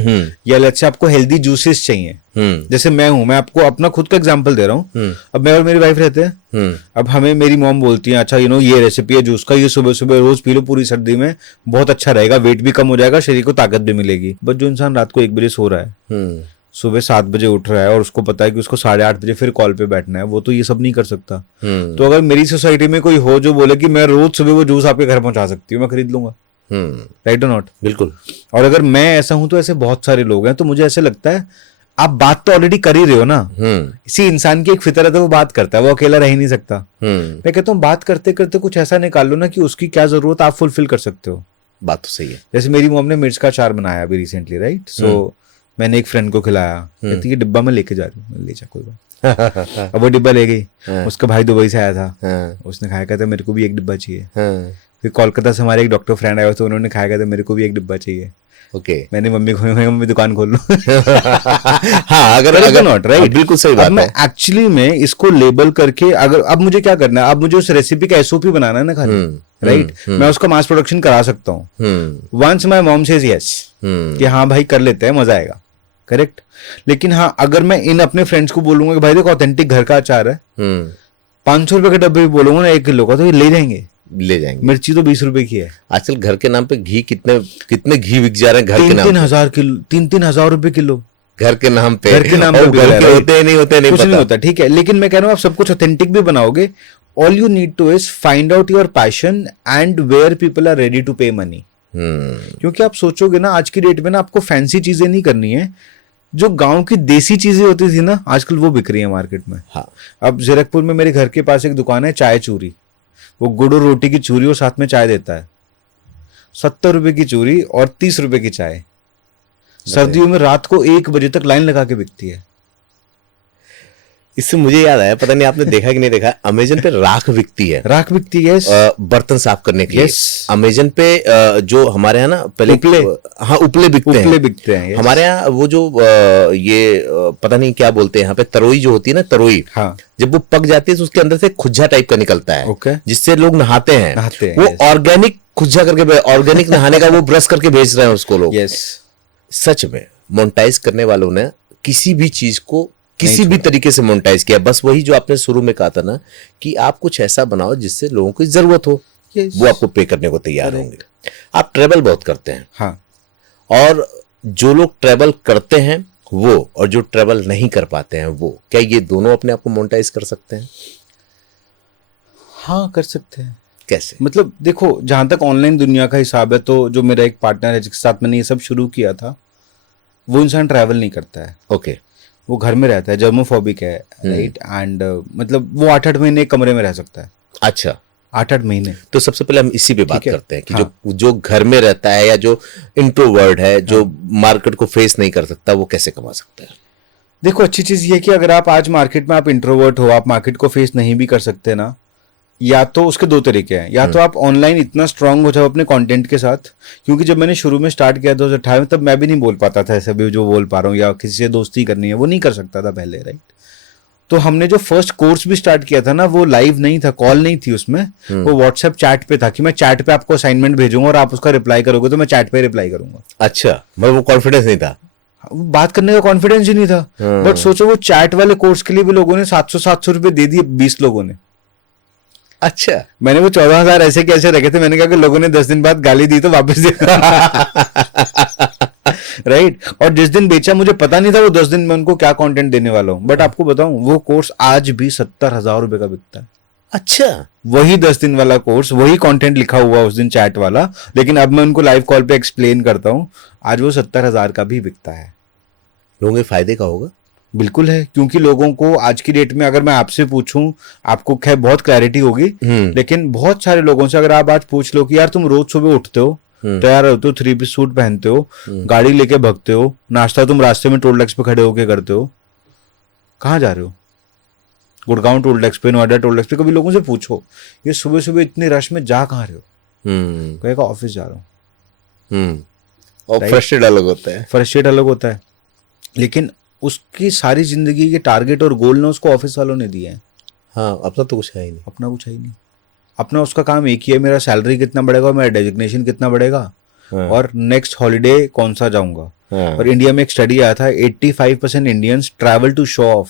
या लेट्स से आपको हेल्दी जूसेस चाहिए, जैसे मैं आपको अपना खुद का एग्जांपल दे रहा हूँ। अब मैं और मेरी वाइफ रहते हैं, अब हमें मेरी मॉम बोलती है अच्छा ये रेसिपी है जूस का, ये सुबह सुबह रोज पी लो पूरी सर्दी में, बहुत अच्छा रहेगा, वेट भी कम हो जाएगा, शरीर को ताकत भी मिलेगी। बट जो इंसान रात को 1 बजे सो रहा है, सुबह 7 बजे उठ रहा है और उसको पता है कि उसको 8:30 बजे फिर कॉल पे बैठना है, वो तो ये सब नहीं कर सकता। तो अगर मेरी सोसाइटी में कोई हो जो बोले कि मैं रोज सुबह वो जूस आपके घर पहुंचा सकती हूँ, मैं खरीद लूंगा, राइट और नॉट। बिल्कुल। और अगर मैं ऐसा हूं तो ऐसे बहुत सारे लोग हैं, तो मुझे ऐसे लगता है आप बात तो ऑलरेडी कर ही रहे हो ना। इसी इंसान की एक फितरत है, वो बात करता है, वो अकेला रह ही नहीं सकता। मैं कहता हूँ बात करते करते कुछ ऐसा निकाल लो ना कि उसकी क्या जरूरत आप फुलफिल कर सकते हो। बात तो सही है। जैसे मेरी मॉम ने मिर्च का अचार बनाया अभी रिसेंटली, राइट। सो मैंने एक फ्रेंड को खिलाया, कहती है डिब्बा में लेके जा रही हूँ, ले जा कोई बात। अब वो डिब्बा ले गई, उसका भाई दुबई से आया था, उसने खाया, कहता मेरे को भी एक डिब्बा चाहिए। फिर कोलकाता से हमारे एक डॉक्टर फ्रेंड आया तो उन्होंने खाया, कहता मेरे को भी एक डिब्बा चाहिए। ओके। मैंने मम्मी को मम्मी दुकान खोल लो। हाँ, अगर नॉट राइट, बिल्कुल सही बात है। मैं एक्चुअली में इसको लेबल करके, अगर अब मुझे क्या करना है, अब मुझे उस रेसिपी का एसओपी बनाना है ना खाली, राइट। मैं उसका मास प्रोडक्शन करा सकता हूँ once my mom says yes, कि हाँ भाई कर लेते हैं, मजा आएगा, करेक्ट। लेकिन हाँ, अगर मैं इन अपने फ्रेंड्स को बोलूंगा कि भाई देखो ऑथेंटिक घर का अचार है, 500 रुपए के डब्बे भी बोलूंगा ना 1 किलो का, तो ये ले जाएंगे। मिर्ची तो 20 रुपए की है। आजकल घर के नाम पे घी कितने घी बिक जा रहे हैं, घर के नाम 3-3 हजार किलो, 3-3 हजार रुपए किलो घर के नाम पे। घर के नाम पे होते नहीं कुछ नहीं होता, ठीक है। लेकिन मैं कह रहा हूँ आप सब कुछ ऑथेंटिक भी बनाओगे, all you need to is find out your passion and where people are ready to pay money. क्योंकि आप सोचोगे ना आज की डेट में ना आपको फैंसी चीजें नहीं करनी है, जो गांव की देसी चीजें होती थी ना आजकल वो बिक रही है मार्केट में। हाँ। अब जीरकपुर में मेरे घर के पास एक दुकान है चाय चूरी, वो गुड़ और रोटी की चूरी और साथ में चाय देता है, 70 रुपए की चूरी और 30 रुपए की चाय। सर्दियों में रात को 1 बजे तक लाइन लगा के बिकती है। इससे मुझे याद आया, पता नहीं आपने देखा कि नहीं देखा, अमेजन पे राख बिकती है। राख बिकती है, बर्तन साफ करने के लिए। Yes. अमेजन पे जो हमारे यहाँ ना पहले उपले, हाँ उपले बिकते हैं। हमारे यहाँ वो जो पता नहीं क्या बोलते हैं यहाँ पे, तरोई जो होती है ना, तरोई। हाँ। जब वो पक जाती है तो उसके अंदर से खुज्जा टाइप का निकलता है, okay. जिससे लोग नहाते हैं। वो yes. ऑर्गेनिक खुज्जा करके, ऑर्गेनिक नहाने का वो ब्रश करके बेच रहे हैं उसको लोग। yes. सच में मोनेटाइज करने वालों ने किसी भी चीज को किसी भी तरीके से मोनेटाइज किया। बस वही जो आपने शुरू में कहा था ना, कि आप कुछ ऐसा बनाओ जिससे लोगों को जरूरत हो, वो आपको पे करने को तैयार होंगे। आप ट्रेवल बहुत करते हैं। हाँ। और जो लोग ट्रेवल करते हैं वो, और जो ट्रेवल नहीं कर पाते हैं वो, क्या ये दोनों अपने आप को मोनेटाइज कर सकते हैं? हाँ, कर सकते हैं। कैसे? मतलब देखो, जहां तक ऑनलाइन दुनिया का हिसाब है, तो जो मेरा एक पार्टनर है जिसके साथ मैंने ये सब शुरू किया था, वो इंसान ट्रैवल नहीं करता है। ओके। वो घर में रहता है, जर्मोफोबिक है, राइट। एंड मतलब वो 8-8 महीने एक कमरे में रह सकता है। अच्छा, 8-8 महीने। तो सबसे पहले हम इसी पे बात करते हैं कि हाँ। जो घर में रहता है या जो इंट्रोवर्ट है, जो मार्केट को फेस नहीं कर सकता, वो कैसे कमा सकता है? देखो, अच्छी चीज ये कि अगर आप आज मार्केट में आप इंट्रोवर्ट हो, आप मार्केट को फेस नहीं भी कर सकते ना, या तो उसके 2 तरीके हैं। या तो आप ऑनलाइन इतना स्ट्रांग हो जाओ अपने कंटेंट के साथ, क्योंकि जब मैंने शुरू में स्टार्ट किया 2018 में, तब मैं भी नहीं बोल पाता था ऐसे भी जो बोल पा रहा हूँ, या किसी से दोस्ती करनी है वो नहीं कर सकता था पहले, राइट। तो हमने जो फर्स्ट कोर्स भी स्टार्ट किया था ना, वो लाइव नहीं था, कॉल नहीं थी उसमें, वो व्हाट्सएप चैट पे था कि मैं चैट पे आपको असाइनमेंट भेजूंगा और आप उसका रिप्लाई करोगे तो मैं चैट पे रिप्लाई करूंगा। अच्छा, मतलब वो कॉन्फिडेंस नहीं था, बात करने का कॉन्फिडेंस ही नहीं था। बट सोचो, वो चैट वाले कोर्स के लिए भी लोगों ने 700 रुपए दे दिए, 20 लोगों ने। अच्छा। मैंने वो 14,000 ऐसे कैसे रखे थे, मैंने कहा कि लोगों ने 10 दिन बाद गाली दी तो वापस दे। राइट। और जिस दिन बेचा मुझे पता नहीं था वो 10 दिन में उनको क्या कंटेंट देने वाला हूं। बट आपको बताऊं, वो कोर्स आज भी 70,000 रुपए का बिकता है। अच्छा। वही 10 दिन वाला कोर्स, वही कंटेंट लिखा हुआ उस दिन चैट वाला, लेकिन अब मैं उनको लाइव कॉल पे एक्सप्लेन करता हूं, आज वो 70,000 का भी बिकता है। लोगों के फायदे का होगा। बिल्कुल है, क्योंकि लोगों को आज की डेट में, अगर मैं आपसे पूछूं, आपको खैर बहुत क्लैरिटी होगी, लेकिन बहुत सारे लोगों से अगर आप आज पूछ लो कि यार तुम रोज सुबह उठते हो, तैयार होते हो, 3 पीस सूट पहनते हो, गाड़ी लेके भगते हो, नाश्ता तुम रास्ते में टोल टैक्स पे खड़े होके करते हो, कहाँ जा रहे हो? गुड़गांव टोल टैक्स पे, नोएडा टोल टैक्स पे। कभी लोगों से पूछो ये सुबह सुबह इतने रश में जा कहाँ रहे हो? कहेगा ऑफिस जा रहा हूँ। और Right? फ्रस्ट्रेट अलग होता है। फ्रस्ट्रेट अलग होता है, लेकिन उसकी सारी जिंदगी के टारगेट और गोल ने उसको ऑफिस वालों ने दिए हैं। हाँ, अपना तो कुछ है ही नहीं। अपना कुछ है ही नहीं। अपना उसका काम एक ही है, मेरा सैलरी कितना बढ़ेगा, मेरा डेजिग्नेशन कितना बढ़ेगा, हाँ, और नेक्स्ट हॉलीडे कौन सा जाऊंगा। हाँ, और इंडिया में एक स्टडी आया था, 85% Indians travel to show off,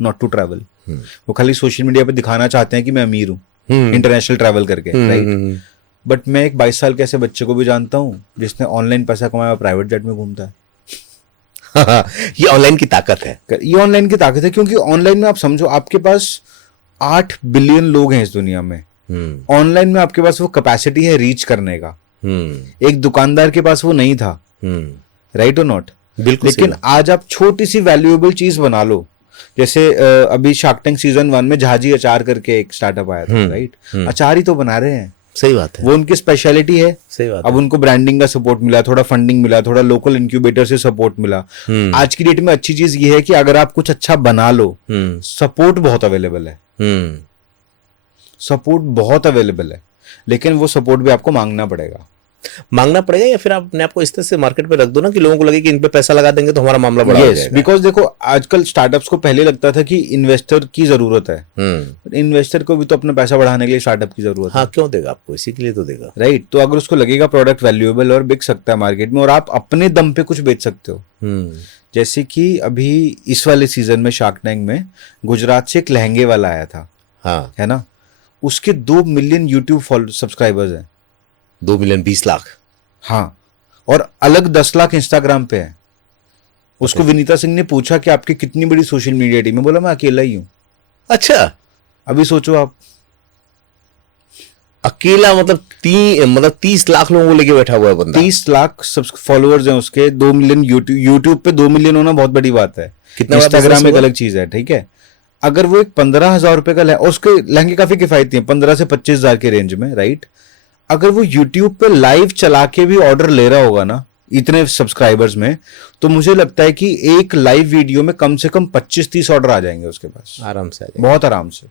not to travel. वो खाली सोशल मीडिया पे दिखाना चाहते हैं कि मैं अमीर हूँ, इंटरनेशनल ट्रैवल करके, राइट। बट मैं एक 22 साल के ऐसे बच्चे को भी जानता हूँ जिसने ऑनलाइन पैसा कमाया, प्राइवेट जेट में घूमता है। ये ऑनलाइन की ताकत है। ये ऑनलाइन की ताकत है, क्योंकि ऑनलाइन में आप समझो आपके पास 8 बिलियन लोग हैं इस दुनिया में। ऑनलाइन में आपके पास वो कैपेसिटी है रीच करने का, एक दुकानदार के पास वो नहीं था, राइट और नॉट। बिल्कुल। लेकिन आज आप छोटी सी वैल्यूएबल चीज बना लो, जैसे अभी शार्क टैंक सीजन 1 में झाजी अचार करके एक स्टार्टअप आया था, राइट। अचार ही तो बना रहे हैं, सही बात है, वो उनकी स्पेशलिटी है। सही बात अब उनको ब्रांडिंग का सपोर्ट मिला, थोड़ा फंडिंग मिला, थोड़ा लोकल इंक्यूबेटर से सपोर्ट मिला। आज की डेट में अच्छी चीज ये है कि अगर आप कुछ अच्छा बना लो, सपोर्ट बहुत अवेलेबल है, सपोर्ट बहुत अवेलेबल है, लेकिन वो सपोर्ट भी आपको मांगना पड़ेगा। या फिर आप अपने आपको इस तरह से मार्केट पे रख दो ना कि लोगों को लगे कि इन पे पैसा लगा देंगे तो हमारा मामला बड़ा हो जाएगा। बिकॉज देखो आजकल स्टार्टअप्स को पहले लगता था कि इन्वेस्टर की जरूरत है, इन्वेस्टर को भी तो अपना पैसा बढ़ाने के लिए स्टार्टअप की जरूरत है। हाँ, क्यों देगा आपको, इसी के लिए तो देगा, राइट। तो अगर उसको लगेगा प्रोडक्ट वैल्यूएबल और बिक सकता है मार्केट में, और आप अपने दम पे कुछ बेच सकते हो, जैसे कि अभी इस वाले सीजन में शार्क टैंक में गुजरात से एक लहंगे वाला आया था, हाँ, है ना, उसके 2 मिलियन यूट्यूब सब्सक्राइबर्स हैं। 2 मिलियन 20 लाख, हाँ, और अलग 10 लाख इंस्टाग्राम पे है। उसको विनीता सिंह ने पूछा कि आपकी कितनी बड़ी सोशल मीडिया टीम है, बोला मैं अकेला ही हूं। अच्छा, अभी सोचो आप, अकेला मतलब 30 लाख लोगों को लेके बैठा हुआ है बंदा। 30 लाख फॉलोअर्स हैं उसके, 2 मिलियन यूट्यूब पे 2 मिलियन होना बहुत बड़ी बात है। कितना इंस्टाग्राम एक अलग चीज है, ठीक है। अगर वो एक 15,000 रुपए का और उसके लहंगे काफी किफायती हैं, 15 से 25,000 के रेंज में, राइट। अगर वो यूट्यूब पे लाइव चला के भी ऑर्डर ले रहा होगा ना इतने सब्सक्राइबर्स में, तो मुझे लगता है कि एक लाइव वीडियो में कम से कम 25-30 ऑर्डर आ जाएंगे उसके पास, आराम से, बहुत आराम से।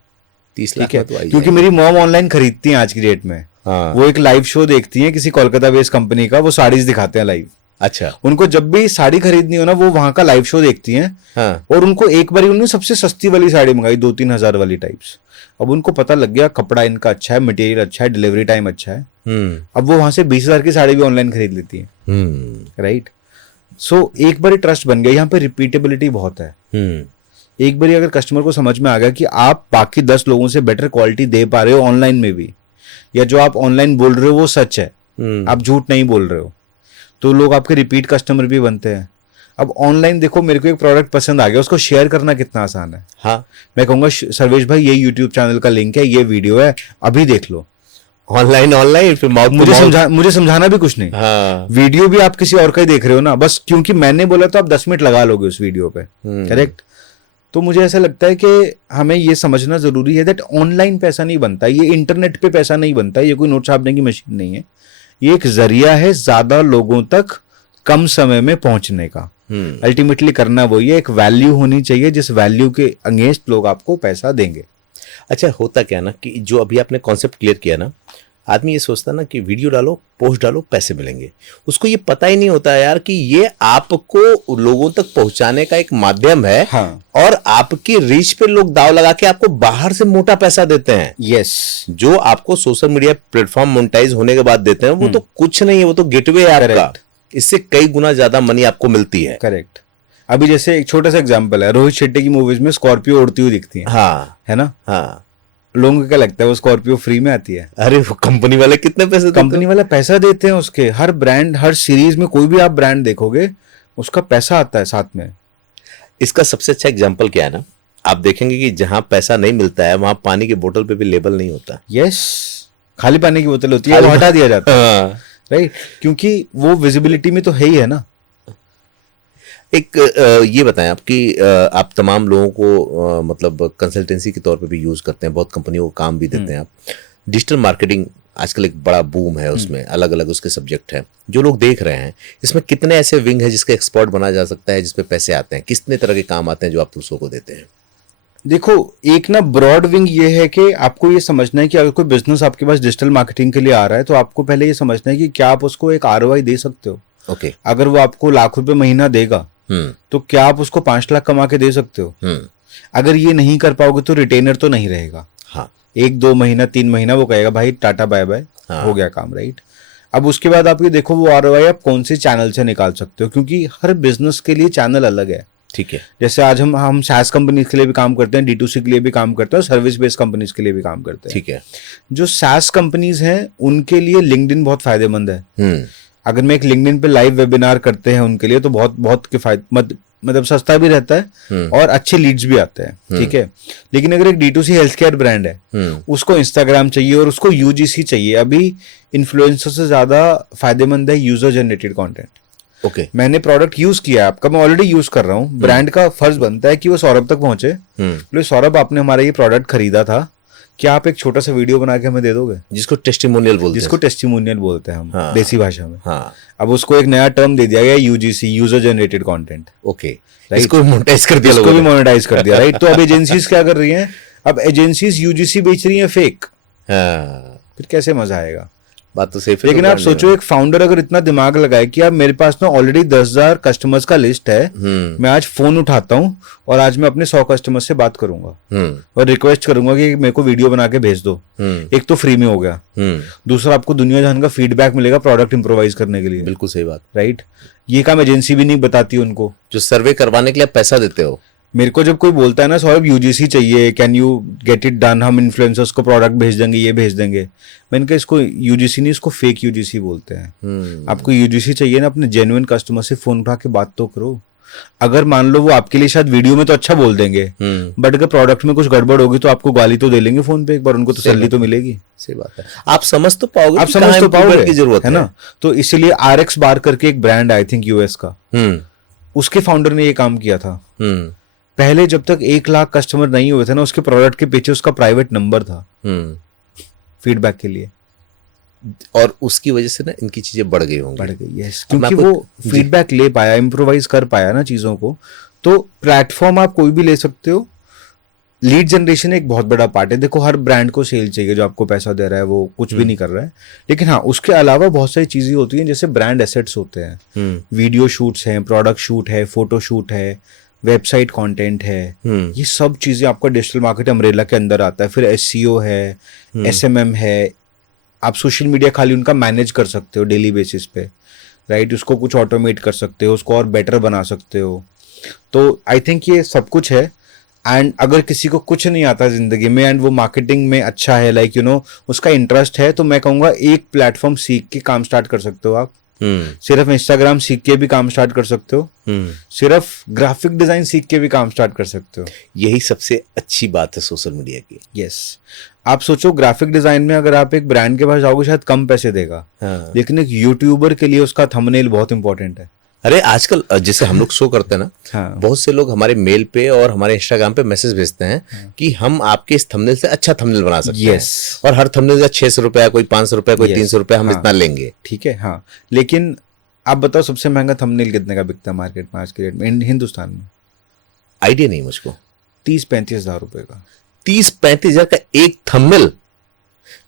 30 लाख है, तो आई क्योंकि मेरी मॉम ऑनलाइन खरीदती हैं आज की डेट में। हाँ। वो एक लाइव शो देखती हैं किसी कोलकाता बेस्ड कंपनी का, वो साड़ीज दिखाते हैं लाइव। अच्छा, उनको जब भी साड़ी खरीदनी हो ना, वो वहां का लाइव शो देखती हैं। हाँ। और उनको एक बार उन्होंने सबसे सस्ती वाली साड़ी मंगाई, 2-3 हजार वाली टाइप्स। अब उनको पता लग गया कपड़ा इनका अच्छा है, मटेरियल अच्छा है, डिलीवरी टाइम अच्छा है। अब वो वहां से 20,000 की साड़ी भी ऑनलाइन खरीद लेती है, राइट। सो एक बार ट्रस्ट बन गया, यहाँ पे रिपीटेबिलिटी बहुत है। एक बार अगर कस्टमर को समझ में आ गया कि आप बाकी 10 लोगों से बेटर क्वालिटी दे पा रहे हो ऑनलाइन में भी, या जो आप ऑनलाइन बोल रहे हो वो सच है, आप झूठ नहीं बोल रहे हो, तो लोग आपके रिपीट कस्टमर भी बनते हैं। अब ऑनलाइन देखो, मेरे को एक प्रोडक्ट पसंद आ गया, उसको शेयर करना कितना आसान है। हाँ, मैं कहूंगा सर्वेश भाई ये यूट्यूब चैनल का लिंक है, ये वीडियो है, अभी देख लो। ऑनलाइन फिर मुझे समझाना भी कुछ नहीं। हाँ। वीडियो भी आप किसी और का ही देख रहे हो ना, बस क्योंकि मैंने बोला तो आप 10 मिनट लगा लोगे उस वीडियो पे, करेक्ट। तो मुझे ऐसा लगता है कि हमें ये समझना जरूरी है दैट ऑनलाइन पैसा नहीं बनता, ये इंटरनेट पे पैसा नहीं बनता, ये कोई नोट छापने की मशीन नहीं है, ये एक जरिया है ज्यादा लोगों तक कम समय में पहुंचने का। अल्टीमेटली करना वही है, एक वैल्यू होनी चाहिए जिस वैल्यू के अगेंस्ट लोग आपको पैसा देंगे। अच्छा, होता क्या ना कि जो अभी आपने कॉन्सेप्ट क्लियर किया ना, आदमी ये सोचता ना कि वीडियो डालो, पोस्ट डालो, पैसे मिलेंगे। उसको ये पता ही नहीं होता यार कि ये आपको लोगों तक पहुंचाने का एक माध्यम है। हाँ। और आपकी रीच पे लोग दाव लगा के आपको बाहर से मोटा पैसा देते हैं। यस। जो आपको सोशल मीडिया प्लेटफॉर्म मोनेटाइज होने के बाद देते हैं, वो तो कुछ नहीं है, वो तो गेटवे है आपका। इससे कई गुना ज्यादा मनी आपको मिलती है। करेक्ट। अभी जैसे एक छोटा सा एग्जांपल है, रोहित शेट्टी की मूवीज में स्कॉर्पियो उड़ती हुई दिखती है। हाँ, है ना। हाँ। लोगों को क्या लगता है वो स्कॉर्पियो फ्री में आती है? अरे वो कंपनी वाले कितने पैसे देते हैं? कंपनी वाले पैसा देते हैं उसके, हर ब्रांड, हर सीरीज में कोई भी आप ब्रांड देखोगे उसका पैसा आता है साथ में। इसका सबसे अच्छा एग्जांपल क्या है ना, आप देखेंगे कि जहां पैसा नहीं मिलता है वहां पानी की बोतल पे भी लेबल नहीं होता। यस, खाली पानी की बोतल होती है, वो हटा दिया जाता है, राइट, क्योंकि वो विजिबिलिटी में तो है ही है ना। एक ये बताएं आपकी, आप तमाम लोगों को मतलब कंसल्टेंसी के तौर पे भी यूज करते हैं, बहुत कंपनियों को काम भी देते हैं आप। डिजिटल मार्केटिंग आजकल एक बड़ा बूम है, उसमें अलग अलग उसके सब्जेक्ट है जो लोग देख रहे हैं। इसमें कितने ऐसे विंग है जिसके एक्सपर्ट बना जा सकता है, जिसपे पैसे आते हैं, कितने तरह के काम आते हैं जो आप दूसरों को देते हैं? देखो, एक ना ब्रॉड विंग ये है कि आपको ये समझना है कि अगर कोई बिजनेस आपके पास डिजिटल मार्केटिंग के लिए आ रहा है तो आपको पहले ये समझना है कि क्या आप उसको एक आरओआई दे सकते हो। ओके। अगर वो आपको ₹1,00,000 महीना देगा तो क्या आप उसको 5 लाख कमा के दे सकते हो? अगर ये नहीं कर पाओगे तो रिटेनर तो नहीं रहेगा। हाँ। 1-2 महीना 3 महीना वो कहेगा भाई टाटा बाय बाय, हो गया काम, राइट। अब उसके बाद आप ये देखो वो आरओआई आप कौन से चैनल से निकाल सकते हो, क्योंकि हर बिजनेस के लिए चैनल अलग है। ठीक है। जैसे आज हम SaaS कंपनीज के लिए भी काम करते हैं, D2C के लिए भी काम करते हैं और सर्विस बेस्ड कंपनीज के लिए भी काम करते हैं। ठीक है। जो SaaS कंपनीज हैं उनके लिए लिंक्डइन बहुत फायदेमंद है। अगर मैं एक लिंक्डइन पे लाइव वेबिनार करते हैं उनके लिए तो बहुत बहुत किफायत मतलब सस्ता भी रहता है और अच्छे लीड्स भी आते हैं। ठीक है। लेकिन अगर एक D2C हेल्थ केयर ब्रांड है उसको इंस्टाग्राम चाहिए और उसको UGC चाहिए। अभी इन्फ्लुएंसर से ज्यादा फायदेमंद है यूजर जनरेटेड कंटेंट। ओके। मैंने प्रोडक्ट यूज किया है आपका, मैं ऑलरेडी यूज कर रहा हूँ। ब्रांड का फर्ज बनता है कि वो सौरभ तक पहुंचे। बोले सौरभ आपने हमारा ये प्रोडक्ट खरीदा था, क्या आप एक छोटा सा वीडियो बना के हमें दे दोगे? जिसको टेस्टिमोनियल बोलते हैं। जिसको टेस्टिमोनियल बोलते हैं हम, हाँ। देसी भाषा में। हाँ। अब उसको एक नया टर्म दे दिया गया UGC, user generated content. Okay. इसको मोनेटाइज कर दिया, इसको भी मोनेटाइज कर दिया, राइट। तो अब एजेंसीज क्या कर रही हैं? अब एजेंसीज UGC बेच रही हैं फेक। फिर कैसे मजा आएगा? बात तो सही। लेकिन आप सोचो एक फाउंडर अगर इतना दिमाग लगाए कि यार मेरे पास ना ऑलरेडी 10,000 कस्टमर्स का लिस्ट है, मैं आज फोन उठाता हूँ और आज मैं अपने 100 कस्टमर से बात करूंगा और रिक्वेस्ट करूंगा कि मेरे को वीडियो बना के भेज दो। एक तो फ्री में हो गया, दूसरा आपको दुनिया जहान का फीडबैक मिलेगा प्रोडक्ट इंप्रोवाइज करने के लिए। बिल्कुल सही बात, राइट। ये काम एजेंसी भी नहीं बताती उनको, जो सर्वे करवाने के लिए आप पैसा देते हो। मेरे को जब कोई बोलता है ना सौरभ UGC चाहिए, can you get it done, हम इन्फ्लुएंसर्स को प्रोडक्ट भेज देंगे, ये भेज देंगे, मैंने कहा इसको UGC नहीं, इसको फेक UGC बोलते हैं। आपको UGC चाहिए ना, अपने जेन्युइन कस्टमर से फोन उठा के बात तो करो। अगर मान लो वो आपके लिए शायद वीडियो में तो अच्छा बोल देंगे, बट अगर प्रोडक्ट में कुछ गड़बड़ होगी तो आपको गाली तो दे लेंगे फोन पे, एक बार उनको तसल्ली तो मिलेगी। सही बात है। आप समझ तो पाओगे, आप समझ तो पाओगे की जरूरत है ना। तो इसीलिए RX बार करके एक ब्रांड आई थिंक US का, उसके फाउंडर ने ये काम किया था। पहले जब तक 1 लाख कस्टमर नहीं हुए थे ना, उसके प्रोडक्ट के पीछे उसका प्राइवेट नंबर था फीडबैक के लिए, और उसकी वजह से ना इनकी चीजें बढ़ गई होंगी। बढ़ गई, यस, क्योंकि वो फीडबैक ले पाया, इम्प्रोवाइज कर पाया ना चीजों को। तो प्लेटफॉर्म आप कोई भी ले सकते हो। लीड जनरेशन एक बहुत बड़ा पार्ट है। देखो हर ब्रांड को सेल चाहिए, जो आपको पैसा दे रहा है वो कुछ भी नहीं कर रहा है, लेकिन हाँ उसके अलावा बहुत सारी चीजें होती हैं, जैसे ब्रांड एसेट्स होते हैं, वीडियो शूट्स हैं, प्रोडक्ट शूट है, फोटो शूट है, वेबसाइट कंटेंट है, ये सब चीजें आपका डिजिटल मार्केट अम्ब्रेला के अंदर आता है। फिर SEO है, SMM है, आप सोशल मीडिया खाली उनका मैनेज कर सकते हो डेली बेसिस पे, राइट। उसको कुछ ऑटोमेट कर सकते हो, उसको और बेटर बना सकते हो। तो आई थिंक ये सब कुछ है। एंड अगर किसी को कुछ नहीं आता जिंदगी में एंड वो मार्केटिंग में अच्छा है, लाइक उसका इंटरेस्ट है, तो मैं कहूंगा एक प्लेटफॉर्म सीख के काम स्टार्ट कर सकते हो आप। सिर्फ इंस्टाग्राम सीख के भी काम स्टार्ट कर सकते हो, सिर्फ ग्राफिक डिजाइन सीख के भी काम स्टार्ट कर सकते हो। यही सबसे अच्छी बात है सोशल मीडिया की। यस। आप सोचो ग्राफिक डिजाइन में अगर आप एक ब्रांड के पास जाओगे शायद कम पैसे देगा, लेकिन एक यूट्यूबर के लिए उसका थंबनेल बहुत इंपॉर्टेंट है। अरे आजकल जैसे हम लोग शो करते हैं ना, हाँ। बहुत से लोग हमारे मेल पे और हमारे इंस्टाग्राम पे मैसेज भेजते हैं कि हम आपके इस थंबनेल से अच्छा थंबनेल बना सकते हैं, और हर थंबनेल का 600 रुपया, कोई 500 रुपया, कोई 300 रुपया, हम इतना लेंगे। ठीक है, हाँ। लेकिन आप बताओ सबसे महंगा थंबनेल कितने का बिकता है मार्केट में आज के डेट में हिंदुस्तान में? आइडिया नहीं मुझको। 30-35 हजार रुपए का। 30-35 हजार का एक थंबनेल?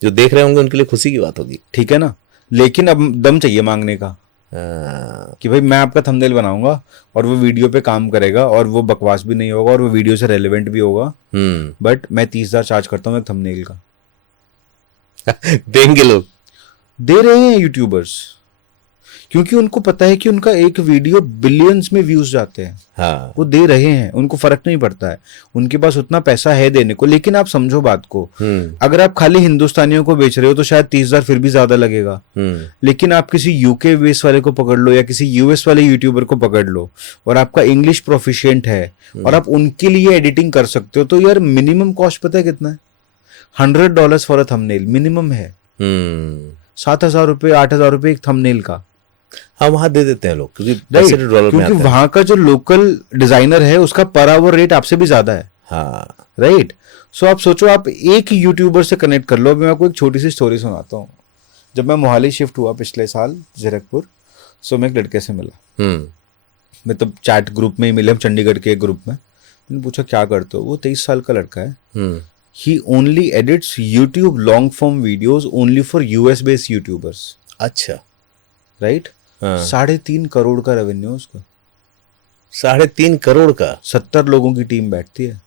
जो देख रहे होंगे उनके लिए खुशी की बात होगी, ठीक है ना। लेकिन अब दम चाहिए मांगने का कि भाई मैं आपका थंबनेल बनाऊंगा और वो वीडियो पे काम करेगा और वो बकवास भी नहीं होगा और वो वीडियो से रेलेवेंट भी होगा, बट मैं 30,000 चार्ज करता हूँ एक थंबनेल का। देंगे लोग, दे रहे हैं यूट्यूबर्स, क्योंकि उनको पता है कि उनका एक वीडियो बिलियंस में व्यूज जाते हैं। हाँ। वो दे रहे हैं, उनको फर्क नहीं पड़ता है, उनके पास उतना पैसा है देने को। लेकिन आप समझो बात को, अगर आप खाली हिंदुस्तानियों को बेच रहे हो तो शायद 30,000 फिर भी ज्यादा लगेगा, लेकिन आप किसी UK बेस वाले को पकड़ लो या किसी US वाले यूट्यूबर को पकड़ लो और आपका इंग्लिश प्रोफिशिएंट है और आप उनके लिए एडिटिंग कर सकते हो, तो यार मिनिमम कॉस्ट पता है कितना है? $100 फॉर अ थंबनेल मिनिमम है। 7,000 रुपए, 8,000 रुपए एक थंबनेल का। हाँ, वहां दे देते हैं लोग, क्योंकि वहां का जो लोकल डिजाइनर है उसका पर आवर रेट आपसे भी ज्यादा है। हाँ, राइट। सो आप सोचो, आप एक यूट्यूबर से कनेक्ट कर लो। मैं आपको एक छोटी सी स्टोरी सुनाता हूँ। जब मैं मोहाली शिफ्ट हुआ पिछले साल जीरकपुर, सो मैं एक लड़के से मिला, मतलब चैट ग्रुप में ही मिले हम, चंडीगढ़ के एक ग्रुप में। मैंने पूछा क्या करते हो, वो 23 साल का लड़का है. Hmm. He only edits YouTube long form videos only for US based YouTubers. अच्छा. राइट. हाँ. 3.5 करोड़ का रेवेन्यू उसका. 3.5 करोड़ का. 70 लोगों की टीम बैठती है.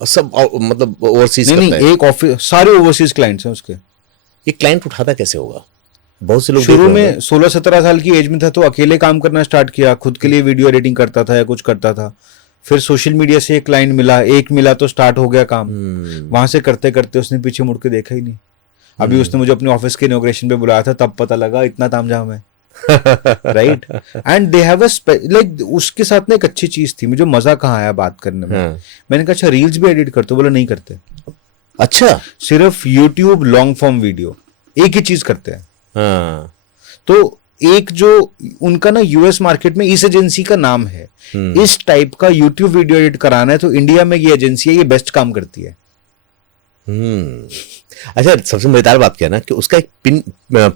और सब मतलब ओवरसीज नहीं करता नहीं, है. एक ऑफिस, सारे ओवरसीज क्लाइंट्स हैं उसके. ये क्लाइंट उठाता कैसे होगा? बहुत से लोग शुरू देख रहे में 16-17 साल की एज में था तो अकेले काम करना स्टार्ट किया, खुद के लिए वीडियो एडिटिंग करता था या कुछ करता था. फिर सोशल मीडिया से एक क्लाइंट मिला तो स्टार्ट हो गया काम. वहां से करते करते उसने पीछे मुड़ के देखा ही नहीं. अभी उसने मुझे अपने ऑफिस के इनॉग्रेशन पे बुलाया था, तब पता लगा इतना तामझाम है. Right. And they have a like, उसके साथ ना एक अच्छी चीज थी, मुझे मजा कहाँ आया बात करने में. हाँ. मैंने कहा अच्छा रील्स भी एडिट करते हो? बोला नहीं करते. अच्छा. सिर्फ यूट्यूब लॉन्ग फॉर्म वीडियो, एक ही चीज करते हैं. हाँ. तो एक जो उनका ना यूएस मार्केट में इस एजेंसी का नाम है, इस टाइप का यूट्यूब वीडियो एडिट कराना है तो इंडिया में ये एजेंसी है, ये बेस्ट काम करती है. अच्छा, सबसे मजेदार बात क्या है ना कि उसका एक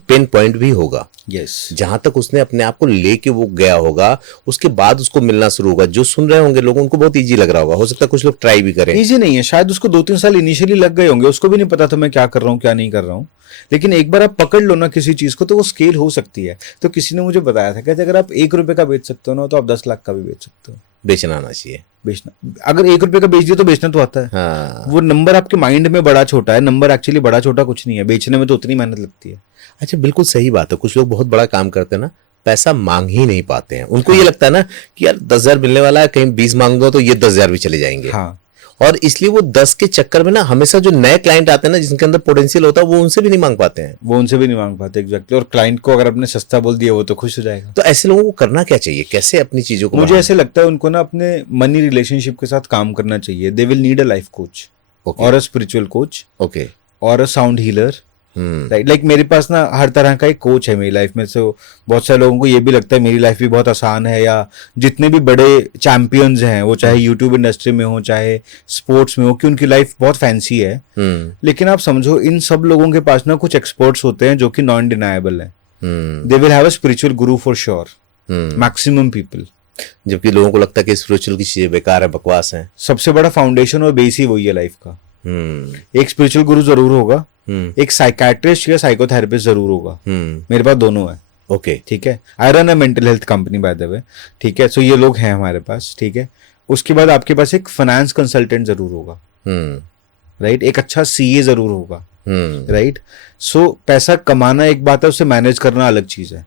पेन पॉइंट भी होगा. यस. जहां तक उसने अपने आप को लेके वो गया होगा, उसके बाद उसको मिलना शुरू होगा. जो सुन रहे होंगे लोग, उनको बहुत इजी लग रहा होगा. हो सकता है कुछ लोग ट्राई भी करें. इजी नहीं है, शायद उसको 2-3 साल इनिशियली लग गए होंगे, उसको भी नहीं पता था मैं क्या कर रहा हूँ क्या नहीं कर रहा हूँ. लेकिन एक बार आप पकड़ लो ना किसी चीज को तो वो स्केल हो सकती है. तो किसी ने मुझे बताया था, कहते अगर आप 1 रुपए का बेच सकते हो ना तो आप 10 लाख का भी बेच सकते हो. बेचना आना चाहिए. बेचना, अगर 1 रुपए का बेच दिया तो बेचना तो आता है. हाँ. वो नंबर आपके माइंड में बड़ा छोटा है, नंबर एक्चुअली बड़ा छोटा कुछ नहीं है. बेचने में तो उतनी मेहनत लगती है. अच्छा, बिल्कुल सही बात है. कुछ लोग बहुत बड़ा काम करते हैं ना, पैसा मांग ही नहीं पाते हैं. उनको ये लगता है ना कि यार 10,000 मिलने वाला है, कहीं 20 मांग दो तो ये 10,000 भी चले जाएंगे. हाँ. और इसलिए वो 10 के चक्कर में ना हमेशा जो नए क्लाइंट आते हैं ना, जिनके अंदर पोटेंशियल होता है, वो उनसे भी नहीं मांग पाते हैं. वो उनसे भी नहीं मांग पाते. एग्जैक्टली. और क्लाइंट को अगर आपने सस्ता बोल दिया वो तो खुश हो जाएगा. तो ऐसे लोगों को करना क्या चाहिए? कैसे अपनी चीजों को मुझे बढ़ाना? ऐसे लगता है उनको ना अपने मनी रिलेशनशिप के साथ काम करना चाहिए. They will need a life coach okay. और अ स्पिरिचुअल कोच ओके. और a sound healer. Right. Like मेरे पास ना हर तरह का एक कोच है मेरी लाइफ में. सो बहुत सारे लोगों को ये भी लगता है मेरी लाइफ भी बहुत आसान है, या जितने भी बड़े चैंपियंस हैं वो चाहे यूट्यूब इंडस्ट्री में हो चाहे स्पोर्ट्स में हो, कि उनकी लाइफ बहुत फैंसी है. लेकिन आप समझो इन सब लोगों के पास ना कुछ एक्सपर्ट्स होते हैं जो कि नॉन डिनाएबल है. They will have a spiritual Guru for sure. Maximum people. जबकि लोगों को लगता है कि स्पिरिचुअल की चीजें बेकार है, बकवास है. सबसे बड़ा फाउंडेशन और बेस ही वही है लाइफ का. एक स्पिरिचुअल गुरु जरूर होगा, एक साइकाट्रिस्ट या साइकोथेरेपिस्ट जरूर होगा. मेरे पास दोनों है. ओके. ठीक है. I run a mental health company by the way. ठीक है. सो ये लोग हैं हमारे पास. ठीक है. उसके बाद आपके पास एक फाइनेंस कंसल्टेंट जरूर होगा. राइट. एक अच्छा सीए जरूर होगा. राइट. सो पैसा कमाना एक बात है, उसे मैनेज करना अलग चीज है.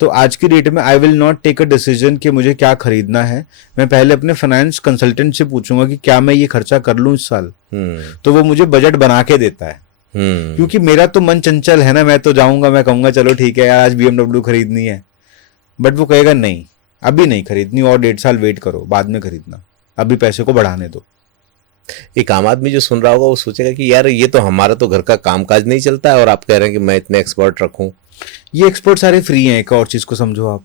तो आज की डेट में I will not take a decision कि मुझे क्या खरीदना है. मैं पहले अपने फाइनेंस कंसल्टेंट से पूछूंगा कि क्या मैं ये खर्चा कर लूं इस साल. तो वो मुझे बजट बना के देता है. क्योंकि मेरा तो मन चंचल है ना. मैं तो जाऊंगा, मैं कहूंगा चलो ठीक है यार आज BMW खरीदनी है, बट वो कहेगा नहीं अभी नहीं खरीदनी, और 1.5 साल वेट करो बाद में खरीदना, अभी पैसे को बढ़ाने दो. एक आम आदमी जो सुन रहा होगा वो सोचेगा कि यार ये तो हमारा तो घर का कामकाज नहीं चलता है और आप कह रहे हैं कि मैं इतने एक्सपर्ट रखूं. ये एक्सपर्ट सारे फ्री हैं. एक और चीज को समझो आप.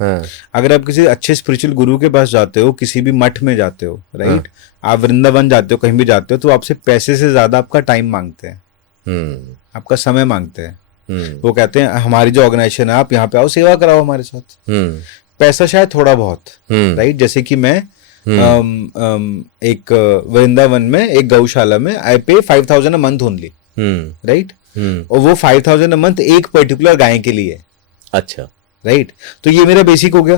हाँ. अगर आप किसी अच्छे स्पिरिचुअल गुरु के पास जाते हो, किसी भी मठ में जाते हो, राइट, आप वृंदावन जाते हो, कहीं भी जाते हो, तो आपसे पैसे से ज्यादा आपका टाइम मांगते हैं. आपका समय मांगते हैं. वो कहते हैं हमारी जो ऑर्गेनाइजेशन है आप यहाँ पे आओ, सेवा कराओ हमारे साथ. पैसा शायद थोड़ा बहुत. राइट. जैसे कि मैं एक वृंदावन में एक गौशाला में आई पे 5,000 अ मंथ ओनली. राइट. और वो 5,000 अ मंथ एक पर्टिकुलर गाय के लिए. अच्छा. राइट. तो ये मेरा बेसिक हो गया.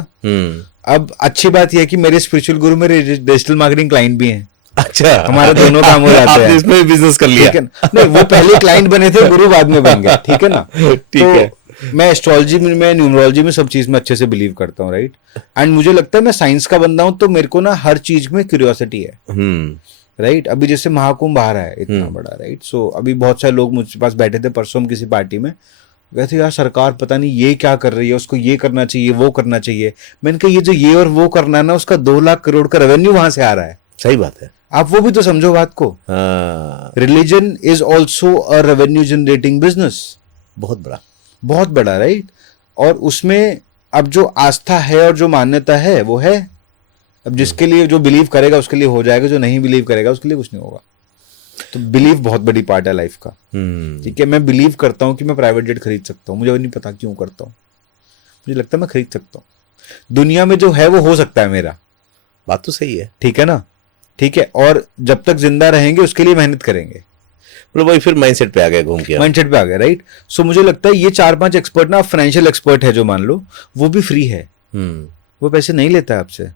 अब अच्छी बात यह है कि मेरे स्पिरिचुअल गुरु मेरे डिजिटल मार्केटिंग क्लाइंट भी हैं. अच्छा. हमारे दोनों काम हो जाते हैं. इसमें भी बिजनेस कर लिया. ठीक है. नहीं, वो पहले क्लाइंट बने थे, गुरु बाद में बन गए. ठीक है ना. ठीक है. मैं एस्ट्रोलॉजी में, मैं न्यूमरोलॉजी में सब चीज में अच्छे से बिलीव करता हूँ. राइट. एंड मुझे लगता है मैं साइंस का बंदा हूँ, तो मेरे को ना हर चीज में क्यूरियोसिटी है. राइट. अभी जैसे महाकुंभ आ रहा है इतना बड़ा. राइट. सो अभी बहुत सारे लोग मुझे पास बैठे थे परसों हम किसी पार्टी में, कहते यार सरकार पता नहीं ये क्या कर रही है, उसको ये करना चाहिए वो करना चाहिए. मैंने कहा ये जो ये और वो करना है ना, उसका 2 लाख करोड़ का रेवेन्यू वहां से आ रहा है. सही बात है. आप वो भी तो समझो बात को. Religion is also a revenue generating business. बहुत बड़ा. राइट. और उसमें अब जो आस्था है और जो मान्यता है वो है. अब जिसके लिए जो बिलीव करेगा उसके लिए हो जाएगा, जो नहीं बिलीव करेगा उसके लिए कुछ नहीं होगा. तो बिलीव बहुत बड़ी पार्ट है लाइफ का. ठीक है. मैं बिलीव करता हूँ कि मैं प्राइवेट जेट खरीद सकता हूँ. मुझे नहीं पता क्यों करता हूँ. मुझे लगता है मैं खरीद सकता हूँ. दुनिया में जो है वो हो सकता है मेरा, बात तो सही है। ठीक है ना, ठीक है, और जब तक जिंदा रहेंगे उसके लिए मेहनत करेंगे। मतलब वही फिर माइंडसेट पे आ गए घूम के। माइंडसेट पे आ गया, राइट। सो मुझे लगता है ये 4-5 एक्सपर्ट ना, फाइनेंशियल एक्सपर्ट है जो मान लो, वो भी फ्री है, वो पैसे नहीं लेता है आपसे।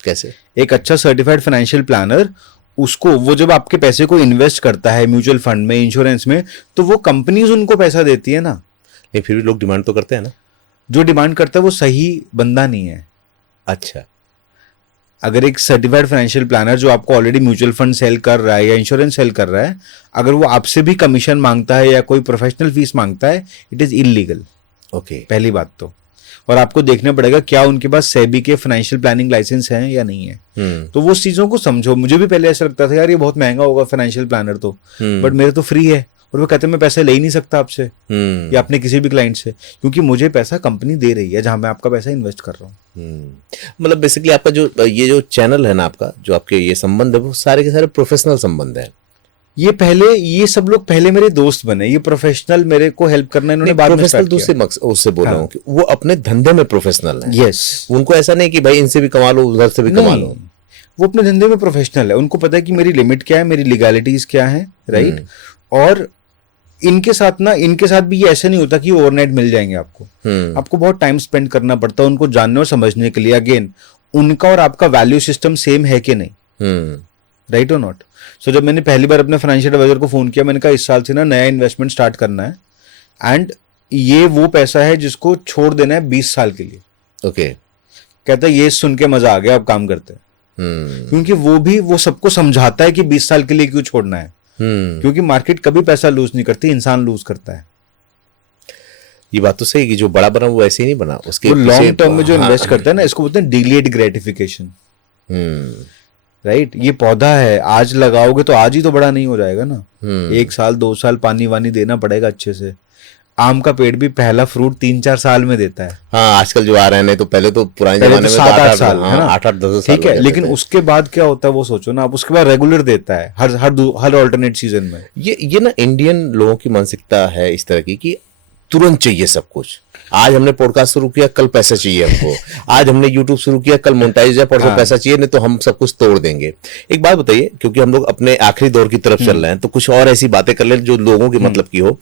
कैसे? एक अच्छा सर्टिफाइड फाइनेंशियल प्लानर, उसको वो जब आपके पैसे को इन्वेस्ट करता है म्यूचुअल फंड में, इंश्योरेंस में, तो वो कंपनीज उनको पैसा देती है ना। नहीं, फिर भी लोग डिमांड तो करते हैं ना। जो डिमांड करता है वो सही बंदा नहीं है। अच्छा। अगर एक सर्टिफाइड फाइनेंशियल प्लानर जो आपको ऑलरेडी म्यूचुअल फंड सेल कर रहा है या इंश्योरेंस सेल कर रहा है, अगर वो आपसे भी कमीशन मांगता है या कोई प्रोफेशनल फीस मांगता है, इट इज इलीगल। ओके। पहली बात तो, और आपको देखना पड़ेगा क्या उनके पास सेबी के फाइनेंशियल प्लानिंग लाइसेंस हैं या नहीं है। तो वो चीजों को समझो। मुझे भी पहले ऐसा लगता था यार ये बहुत महंगा होगा फाइनेंशियल प्लानर तो, बट मेरे तो फ्री है, और वो कहते हैं मैं पैसे ले ही नहीं सकता आपसे या अपने किसी भी क्लाइंट से, क्योंकि मुझे पैसा कंपनी दे रही है जहां मैं आपका पैसा इन्वेस्ट कर रहा हूँ। मतलब बेसिकली आपका जो ये जो चैनल है ना, आपका जो आपके ये संबंध है, वो सारे के सारे प्रोफेशनल संबंध है। ये सब लोग पहले मेरे दोस्त बने, ये प्रोफेशनल मेरे को हेल्प करना इन्होंने बाद में प्रोफेशनल स्टार्ट किया। उससे बोल रहा हूँ कि वो अपने धंधे में प्रोफेशनल है। यस, उनको ऐसा नहीं कि भाई इनसे भी कमा लो उधर से भी कमा लो। वो अपने धंधे में प्रोफेशनल है, उनको पता है कि मेरी लिमिट क्या है, मेरी लीगैलिटीज क्या है, राइट। और इनके साथ भी ये ऐसा नहीं होता कि ओवरनाइट मिल जाएंगे आपको। आपको बहुत टाइम स्पेंड करना पड़ता है उनको जानने और समझने के लिए। अगेन, उनका और आपका वैल्यू सिस्टम सेम है कि नहीं, राइट और नॉट। सो जब मैंने पहली बार अपने फाइनेंशियल एडवाइजर को फोन किया, मैंने कहा इस साल से ना नया इन्वेस्टमेंट स्टार्ट करना है, एंड ये वो पैसा है जिसको छोड़ देना है 20 साल के लिए। ओके। कहता है ये सुन के मजा आ गया, अब काम करते हैं। क्योंकि वो सबको समझाता है कि 20 साल के लिए क्यों छोड़ना है। क्योंकि मार्केट कभी पैसा लूज नहीं करती, इंसान लूज करता है। ये बात तो सही कि जो बड़ा बना वो ऐसे ही नहीं बना, उसके लॉन्ग टर्म में जो इन्वेस्ट करता है ना, इसको बोलते हैं डिलेड ग्रेटिफिकेशन, राइट। ये पौधा है, आज लगाओगे तो आज ही तो बड़ा नहीं हो जाएगा ना। 1 साल 2 साल पानी वानी देना पड़ेगा अच्छे से। आम का पेड़ भी पहला फ्रूट 3-4 साल में देता है। हाँ, आजकल जो आ रहे हैं, नहीं तो पहले तो पुराने जमाने में 7-8 साल है ना, 8-10 साल, ठीक है। लेकिन उसके बाद क्या होता है वो सोचो ना आप, उसके बाद रेगुलर देता है हर ऑल्टरनेट सीजन में। ये ना इंडियन लोगों की मानसिकता है इस तरह की कि तुरंत चाहिए सब कुछ। आज हमने पॉडकास्ट शुरू किया, कल पैसा चाहिए हमको। आज हमने यूट्यूब शुरू किया, कल मोनेटाइज है, परसों पैसा चाहिए, नहीं तो हम सब कुछ तोड़ देंगे। एक बात बताइए, क्योंकि हम लोग अपने आखिरी दौर की तरफ चल रहे हैं, तो कुछ और ऐसी बातें कर लें जो लोगों की मतलब की हो।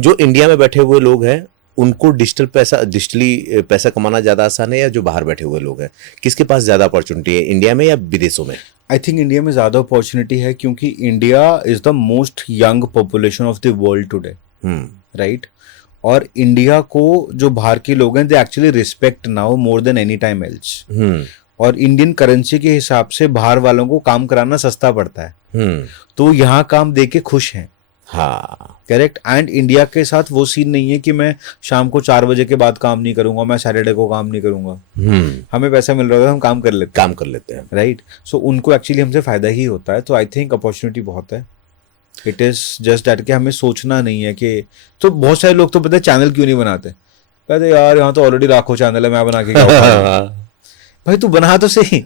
जो इंडिया में बैठे हुए लोग हैं, उनको डिजिटली पैसा कमाना ज्यादा आसान है, या जो बाहर बैठे हुए लोग हैं, किसके पास ज्यादा अपॉर्चुनिटी है, इंडिया में या विदेशों में? आई थिंक इंडिया में ज्यादा अपॉर्चुनिटी है, क्योंकि India is the most young population of the world today, right. और इंडिया को जो बाहर के लोग हैं, they actually respect now more than any time else. और इंडियन करेंसी के हिसाब से बाहर वालों को काम कराना सस्ता पड़ता है, तो यहाँ काम दे के खुश हैं। हाँ, करेक्ट। एंड इंडिया के साथ वो सीन नहीं है कि मैं शाम को 4 बजे के बाद काम नहीं करूंगा, मैं सैटरडे को काम नहीं करूंगा। हमें पैसा मिल रहा है, हम काम कर लेते हैं, राइट। सो उनको एक्चुअली हमसे फायदा ही होता है। तो आई थिंक अपॉर्चुनिटी बहुत है। इट इज जस्ट दैट कि हमें सोचना नहीं है कि, तो बहुत सारे लोग तो पता है चैनल क्यों नहीं बनाते, कहते यार यहाँ तो ऑलरेडी लाखों चैनल है, मैं बना के क्या उखाड़ूंगा? भाई तू बना तो सही,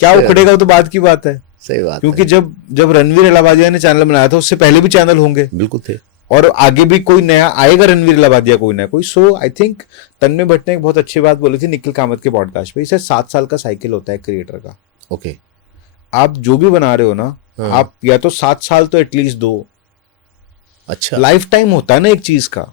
क्या उखड़ेगा वो तो बात की बात है। सही बात। क्योंकि जब रणवीर इलाहाबादिया ने चैनल बनाया था, उससे पहले भी चैनल होंगे, बिल्कुल थे, और आगे भी कोई नया आएगा रणवीर इलाहाबादिया कोई ना कोई। सो आई थिंक तन्मय भट्ट ने एक बहुत अच्छी बात बोली थी निखिल कामत के पॉडकास्ट पे, इसे 7 साल का साइकिल होता है क्रिएटर का। ओके। आप जो भी बना रहे हो ना, आप या तो 7 साल तो एटलीस्ट दो। अच्छा, लाइफ टाइम होता है ना एक चीज का,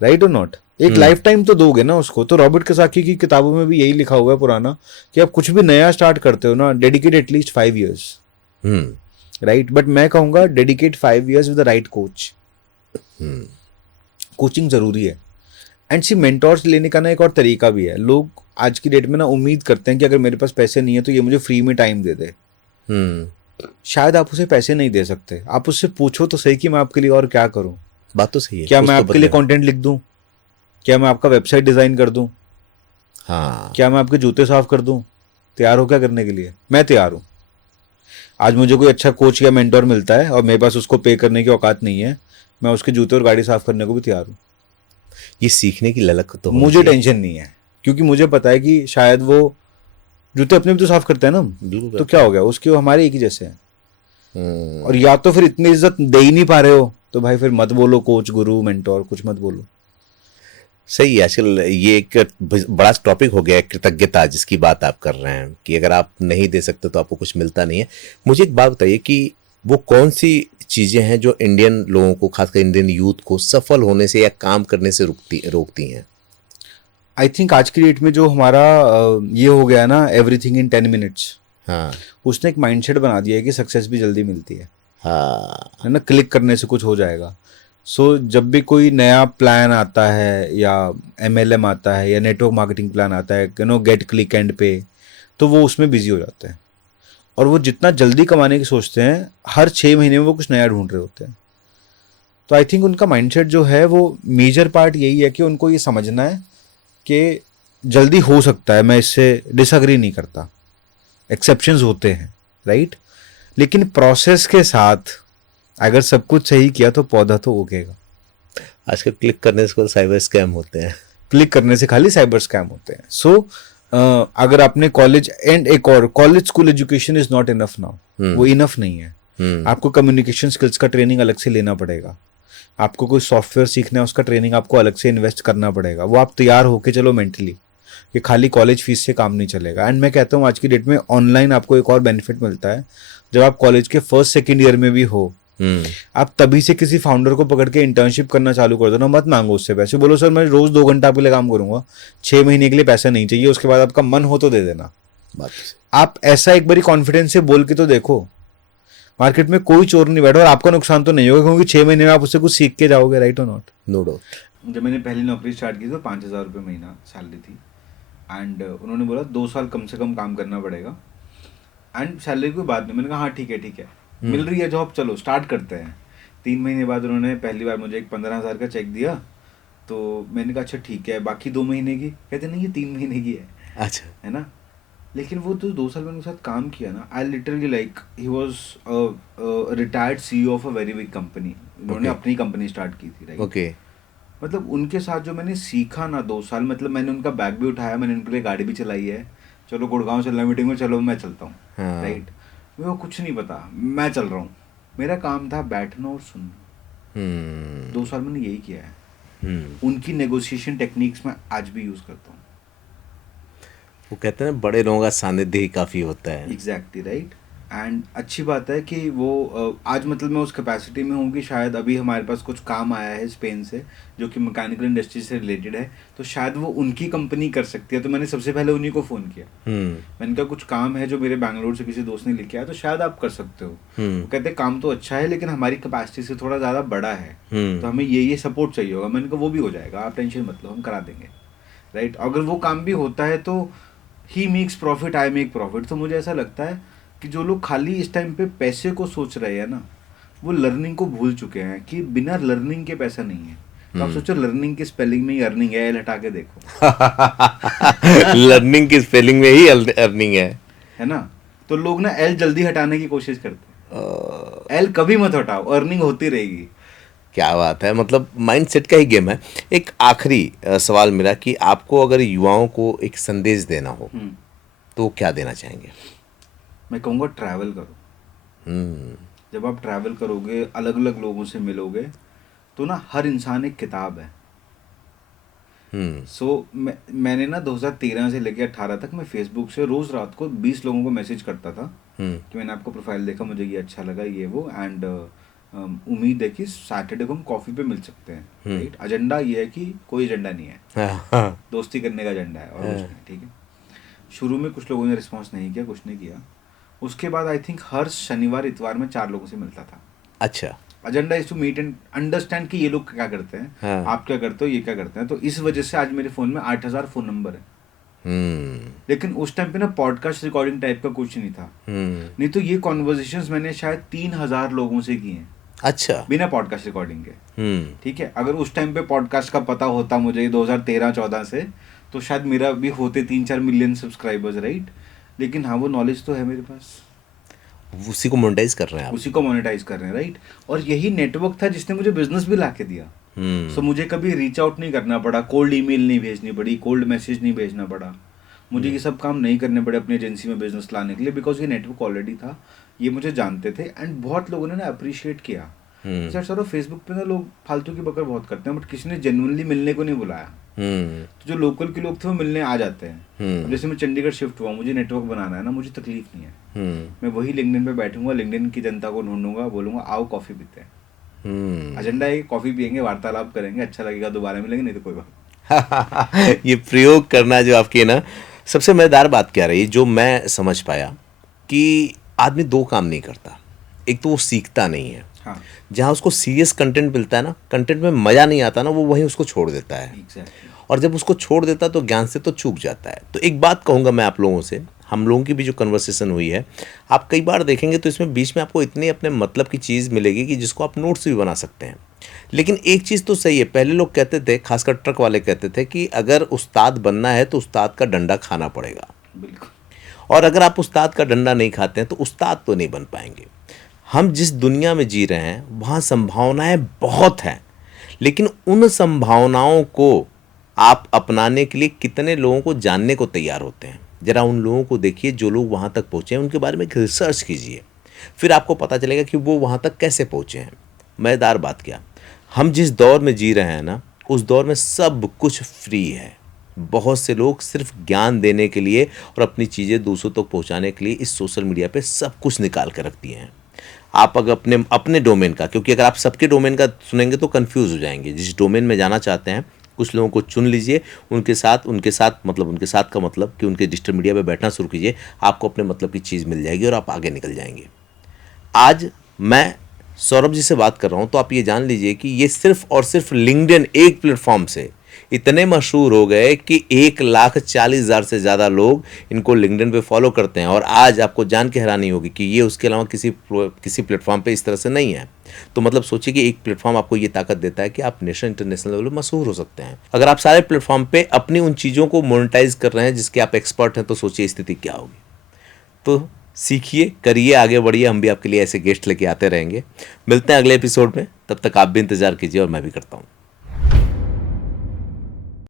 राइट और नॉट। एक लाइफ टाइम तो दोगे ना उसको। तो रॉबर्ट कियोसाकी की किताबों में भी यही लिखा हुआ है पुराना, कि आप कुछ भी नया स्टार्ट करते हो ना, dedicate at least 5 years, right. But मैं कहूंगा dedicate 5 years with the right coach. Coaching जरूरी है। एंड सी मेंटोर्स लेने का ना एक और तरीका भी है। लोग आज की डेट में ना उम्मीद करते हैं कि अगर मेरे पास पैसे नहीं है तो ये मुझे फ्री में टाइम दे दे। शायद आप उसे पैसे नहीं दे सकते। आप उससे पूछो तो सही कि मैं आपके लिए और क्या करूं। बात तो सही है। क्या मैं आपके लिए कंटेंट लिख दूं? क्या मैं आपका वेबसाइट डिजाइन कर दूं? हाँ। क्या मैं आपके जूते साफ कर दूं? तैयार हो क्या करने के लिए? मैं तैयार हूं। आज मुझे कोई अच्छा कोच या मेंटोर मिलता है और मेरे पास उसको पे करने की औकात नहीं है, मैं उसके जूते और गाड़ी साफ करने को भी तैयार हूं। ये सीखने की ललक तो मुझे टेंशन नहीं है, क्योंकि मुझे पता है कि शायद वो जूते अपने भी तो साफ करते हैं ना, तो क्या हो गया, उसके हमारे एक ही जैसे हैं। और या तो फिर इतनी इज्जत दे ही नहीं पा रहे हो तो भाई फिर मत बोलो कोच, गुरु, मेंटोर, कुछ मत बोलो। सही है। आजकल ये एक बड़ा टॉपिक हो गया है, कृतज्ञता, जिसकी बात आप कर रहे हैं कि अगर आप नहीं दे सकते तो आपको कुछ मिलता नहीं है। मुझे एक बात बताइए कि वो कौन सी चीजें हैं जो इंडियन लोगों को, खासकर इंडियन यूथ को, सफल होने से या काम करने से रोकती हैं? आई थिंक आज की डेट में जो हमारा ये हो गया ना, एवरीथिंग इन 10 मिनट्स, हाँ उसने एक माइंडसेट बना दिया है कि सक्सेस भी जल्दी मिलती हाँ। है ना, क्लिक करने से कुछ हो जाएगा। सो जब भी कोई नया प्लान आता है या MLM आता है या नेटवर्क मार्केटिंग प्लान आता है, गेट क्लिक एंड पे, तो वो उसमें बिजी हो जाते हैं और वो जितना जल्दी कमाने की सोचते हैं, हर 6 महीने में वो कुछ नया ढूंढ रहे होते हैं। तो आई थिंक उनका माइंडसेट जो है वो मेजर पार्ट यही है कि उनको ये समझना है कि जल्दी हो सकता है, मैं इससे डिसअग्री नहीं करता, एक्सेप्शंस होते हैं, राइट, लेकिन प्रोसेस के साथ अगर सब कुछ सही किया तो पौधा तो उगेगा। आजकल क्लिक करने से साइबर स्कैम होते हैं। क्लिक करने से खाली साइबर स्कैम होते हैं। सो अगर आपने कॉलेज एंड एक और college school education is not enough now, वो इनफ नहीं है। आपको कम्युनिकेशन स्किल्स का ट्रेनिंग अलग से लेना पड़ेगा, आपको कोई सॉफ्टवेयर सीखना है उसका ट्रेनिंग आपको अलग से इन्वेस्ट करना पड़ेगा। वो आप तैयार होके चलो मेंटली कि खाली कॉलेज फीस से काम नहीं चलेगा। एंड मैं कहता हूँ आज की डेट में ऑनलाइन आपको एक और बेनिफिट मिलता है, जब आप कॉलेज के फर्स्ट सेकेंड ईयर में भी हो, आप तभी से किसी फाउंडर को पकड़ के इंटर्नशिप करना चालू कर दो ना, मत मांगो उससे पैसे, बोलो सर मैं रोज 2 घंटा आपके लिए काम करूंगा, 6 महीने के लिए पैसा नहीं चाहिए, उसके बाद आपका मन हो तो दे देना। आप ऐसा एक बारी कॉन्फिडेंस से बोल के तो देखो, मार्केट में कोई चोर नहीं बैठा और आपका नुकसान तो नहीं होगा, क्योंकि 6 महीने में आप उससे कुछ सीख के जाओगे, राइट और नॉट? No doubt. जब मैंने पहली नौकरी स्टार्ट की तो 5,000 रुपये महीना सैलरी थी, एंड उन्होंने बोला 2 साल कम से कम काम करना पड़ेगा एंड सैलरी कोई बात नहीं। मैंने कहा हाँ ठीक है, मिल रही है जॉब, चलो स्टार्ट करते हैं। 3 महीने बाद उन्होंने पहली बार मुझे एक 15,000 का चेक दिया, तो मैंने कहा अच्छा ठीक है, बाकी 2 महीने की, कहते नहीं ये 3 महीने की है। अच्छा, है ना, लेकिन वो तो 2 साल मैंने उसके साथ काम किया ना, I literally like he was retired CEO of a very big company. उन्होंने अपनी कंपनी स्टार्ट की थी, राइट? ओके। मतलब उनके साथ जो मैंने सीखा ना 2 साल, मतलब मैंने उनका बैग भी उठाया, मैंने उनके लिए गाड़ी भी चलाई है, चलो गुड़गांव चलना मीटिंग में, चलो मैं चलता हूँ, हाँ। राइट? मेरे को कुछ नहीं पता, मैं चल रहा हूँ, मेरा काम था बैठना और सुनना। 2 साल मैंने यही किया है। उनकी नेगोशिएशन टेक्निक्स में आज भी यूज करता हूँ। वो कहते हैं बड़े लोगों का सानिध्य ही काफी होता है। Exactly right. एंड अच्छी बात है कि वो आज मतलब मैं उस कैपेसिटी में हूँ कि शायद अभी हमारे पास कुछ काम आया है स्पेन से जो कि मैकेनिकल इंडस्ट्री से रिलेटेड है, तो शायद वो उनकी कंपनी कर सकती है। तो मैंने सबसे पहले उन्हीं को फ़ोन किया, मैंने कहा कुछ काम है जो मेरे बैंगलोर से किसी दोस्त ने लिखा है, तो शायद आप कर सकते हो। वो कहते हैं काम तो अच्छा है लेकिन हमारी कैपेसिटी से थोड़ा ज़्यादा बड़ा है, तो हमें ये सपोर्ट चाहिए होगा। मैंने कहा वो भी हो जाएगा, आप टेंशन मत लो, हम करा देंगे, राइट? अगर वो काम भी होता है तो he makes profit, I make profit. तो मुझे ऐसा लगता है कि जो लोग खाली इस टाइम पे पैसे को सोच रहे हैं ना, वो लर्निंग को भूल चुके हैं कि बिना लर्निंग के पैसा नहीं है। तो आप सोचो लर्निंग की स्पेलिंग में ही अर्निंग है, एल हटा के देखो। लर्निंग की स्पेलिंग में ही अर्निंग है ना? तो लोग ना एल जल्दी हटाने की कोशिश करते हैं। एल कभी मत हटाओ, अर्निंग होती रहेगी। क्या बात है, मतलब माइंडसेट का ही गेम है। एक आखिरी सवाल मेरा कि आपको अगर युवाओं को एक संदेश देना हो तो क्या देना चाहेंगे? मैं कहूँगा ट्रैवल करो। जब आप ट्रैवल करोगे, अलग अलग लोगों से मिलोगे, तो ना हर इंसान एक किताब है। मैंने ना 2013 से लेकर 18 तक मैं फेसबुक से रोज रात को 20 लोगों को मैसेज करता था कि मैंने आपको प्रोफाइल देखा, मुझे ये अच्छा लगा, ये वो, एंड उम्मीद है कि सैटरडे को हम कॉफी पे मिल सकते हैं, राइट? एजेंडा ये है कि कोई एजेंडा नहीं है, दोस्ती करने का एजेंडा है और कुछ नहीं, ठीक है? शुरू में कुछ लोगों ने रिस्पॉन्स नहीं किया, कुछ नहीं किया। उसके बाद आई थिंक हर शनिवार इतवार में 4 लोगों से मिलता था। अच्छा। Agenda is to meet and understand कि ये लोग क्या करते हैं, आप क्या करते हो, ये क्या करते हैं। तो इस वजह से आज मेरे फोन में 8,000 फोन नंबर है। लेकिन उस टाइम पे ना पॉडकास्ट रिकॉर्डिंग टाइप का कुछ नहीं था। नहीं तो ये कॉन्वर्सेशंस मैंने शायद 3,000 लोगों से किए हैं। अच्छा। बिना पॉडकास्ट रिकॉर्डिंग के। ठीक है, अगर उस टाइम पे पॉडकास्ट का पता होता मुझे 2013-14 से, तो शायद मेरा भी होते 3-4 मिलियन सब्सक्राइबर्स, राइट? लेकिन हाँ, वो नॉलेज तो है मेरे पास, उसी को मोनेटाइज कर रहे हैं आप। उसी को मोनेटाइज कर रहे हैं, राइट? और यही नेटवर्क था जिसने मुझे बिजनेस भी ला के दिया। सो मुझे कभी रीच आउट नहीं करना पड़ा, कोल्ड ईमेल नहीं भेजनी पड़ी, कोल्ड मैसेज नहीं भेजना पड़ा, मुझे ये सब काम नहीं करने पड़े अपनी एजेंसी में बिजनेस लाने के लिए, बिकॉज ये नेटवर्क ऑलरेडी था, ये मुझे जानते थे। एंड बहुत लोगों ने ना अप्रिशिएट किया सर सर फेसबुक पे ना लोग फालतू की बकर बहुत करते हैं, बट किसी ने जेन्युइनली मिलने को नहीं बुलाया। तो जो लोकल के लोग थे वो मिलने आ जाते हैं। अब जैसे मैं चंडीगढ़ शिफ्ट हुआ, मुझे नेटवर्क बनाना है ना, मुझे तकलीफ नहीं है। मैं वही लिंक्डइन पे बैठूंगा, लिंक्डइन की जनता को ढूंढूंगा, बोलूंगा आओ कॉफी पीते हैं। एजेंडा है कि कॉफी पियेंगे, वार्तालाप करेंगे, अच्छा लगेगा दोबारा मिलेंगे, नहीं तो कोई बात। ये प्रयोग करना जो आपकी है ना, सबसे मजेदार बात क्या रही जो मैं समझ पाया कि आदमी दो काम नहीं करता। एक तो वो सीखता नहीं है, हाँ जहाँ उसको सीरियस कंटेंट मिलता है ना, कंटेंट में मज़ा नहीं आता ना, वो वहीं उसको छोड़ देता है। एग्जैक्टली। और जब उसको छोड़ देता है तो ज्ञान से तो चूक जाता है। तो एक बात कहूँगा मैं आप लोगों से, हम लोगों की भी जो कन्वर्सेशन हुई है, आप कई बार देखेंगे तो इसमें बीच में आपको इतनी अपने मतलब की चीज़ मिलेगी कि जिसको आप नोट्स भी बना सकते हैं। लेकिन एक चीज़ तो सही है, पहले लोग कहते थे, खासकर ट्रक वाले कहते थे कि अगर उस्ताद बनना है तो उस्ताद का डंडा खाना पड़ेगा। बिल्कुल। और अगर आप उस्ताद का डंडा नहीं खाते हैं तो उस्ताद तो नहीं बन पाएंगे। हम जिस दुनिया में जी रहे हैं वहाँ संभावनाएं बहुत हैं, लेकिन उन संभावनाओं को आप अपनाने के लिए कितने लोगों को जानने को तैयार होते हैं। ज़रा उन लोगों को देखिए जो लोग वहाँ तक पहुँचे हैं, उनके बारे में एक रिसर्च कीजिए, फिर आपको पता चलेगा कि वो वहाँ तक कैसे पहुँचे हैं। मज़ेदार बात क्या, हम जिस दौर में जी रहे हैं ना, उस दौर में सब कुछ फ्री है। बहुत से लोग सिर्फ ज्ञान देने के लिए और अपनी चीज़ें दूसरों तक पहुंचाने के लिए इस सोशल मीडिया पे सब कुछ निकाल कर रख दिए हैं। आप अगर अपने अपने डोमेन का, क्योंकि अगर आप सबके डोमेन का सुनेंगे तो कंफ्यूज हो जाएंगे। जिस डोमेन में जाना चाहते हैं कुछ लोगों को चुन लीजिए, उनके साथ उनके साथ का मतलब कि उनके डिजिटल मीडिया पे बैठना शुरू कीजिए, आपको अपने मतलब की चीज़ मिल जाएगी और आप आगे निकल जाएंगे। आज मैं सौरभ जी से बात कर रहा हूं तो आप ये जान लीजिए कि ये सिर्फ और सिर्फ लिंक्डइन एक प्लेटफॉर्म से इतने मशहूर हो गए कि 1,40,000 से ज़्यादा लोग इनको लिंक्डइन पे फॉलो करते हैं। और आज आपको जान के हैरानी होगी कि ये उसके अलावा किसी प्लेटफॉर्म पे इस तरह से नहीं है। तो मतलब सोचिए कि एक प्लेटफॉर्म आपको ये ताकत देता है कि आप नेशनल इंटरनेशनल लेवल पर मशहूर हो सकते हैं। अगर आप सारे प्लेटफॉर्म पे अपनी उन चीज़ों को मोनेटाइज कर रहे हैं जिसके आप एक्सपर्ट हैं, तो सोचिए स्थिति क्या होगी। तो सीखिए, करिए, आगे बढ़िए। हम भी आपके लिए ऐसे गेस्ट लेके आते रहेंगे। मिलते हैं अगले एपिसोड में, तब तक आप भी इंतज़ार कीजिए और मैं भी करता हूँ।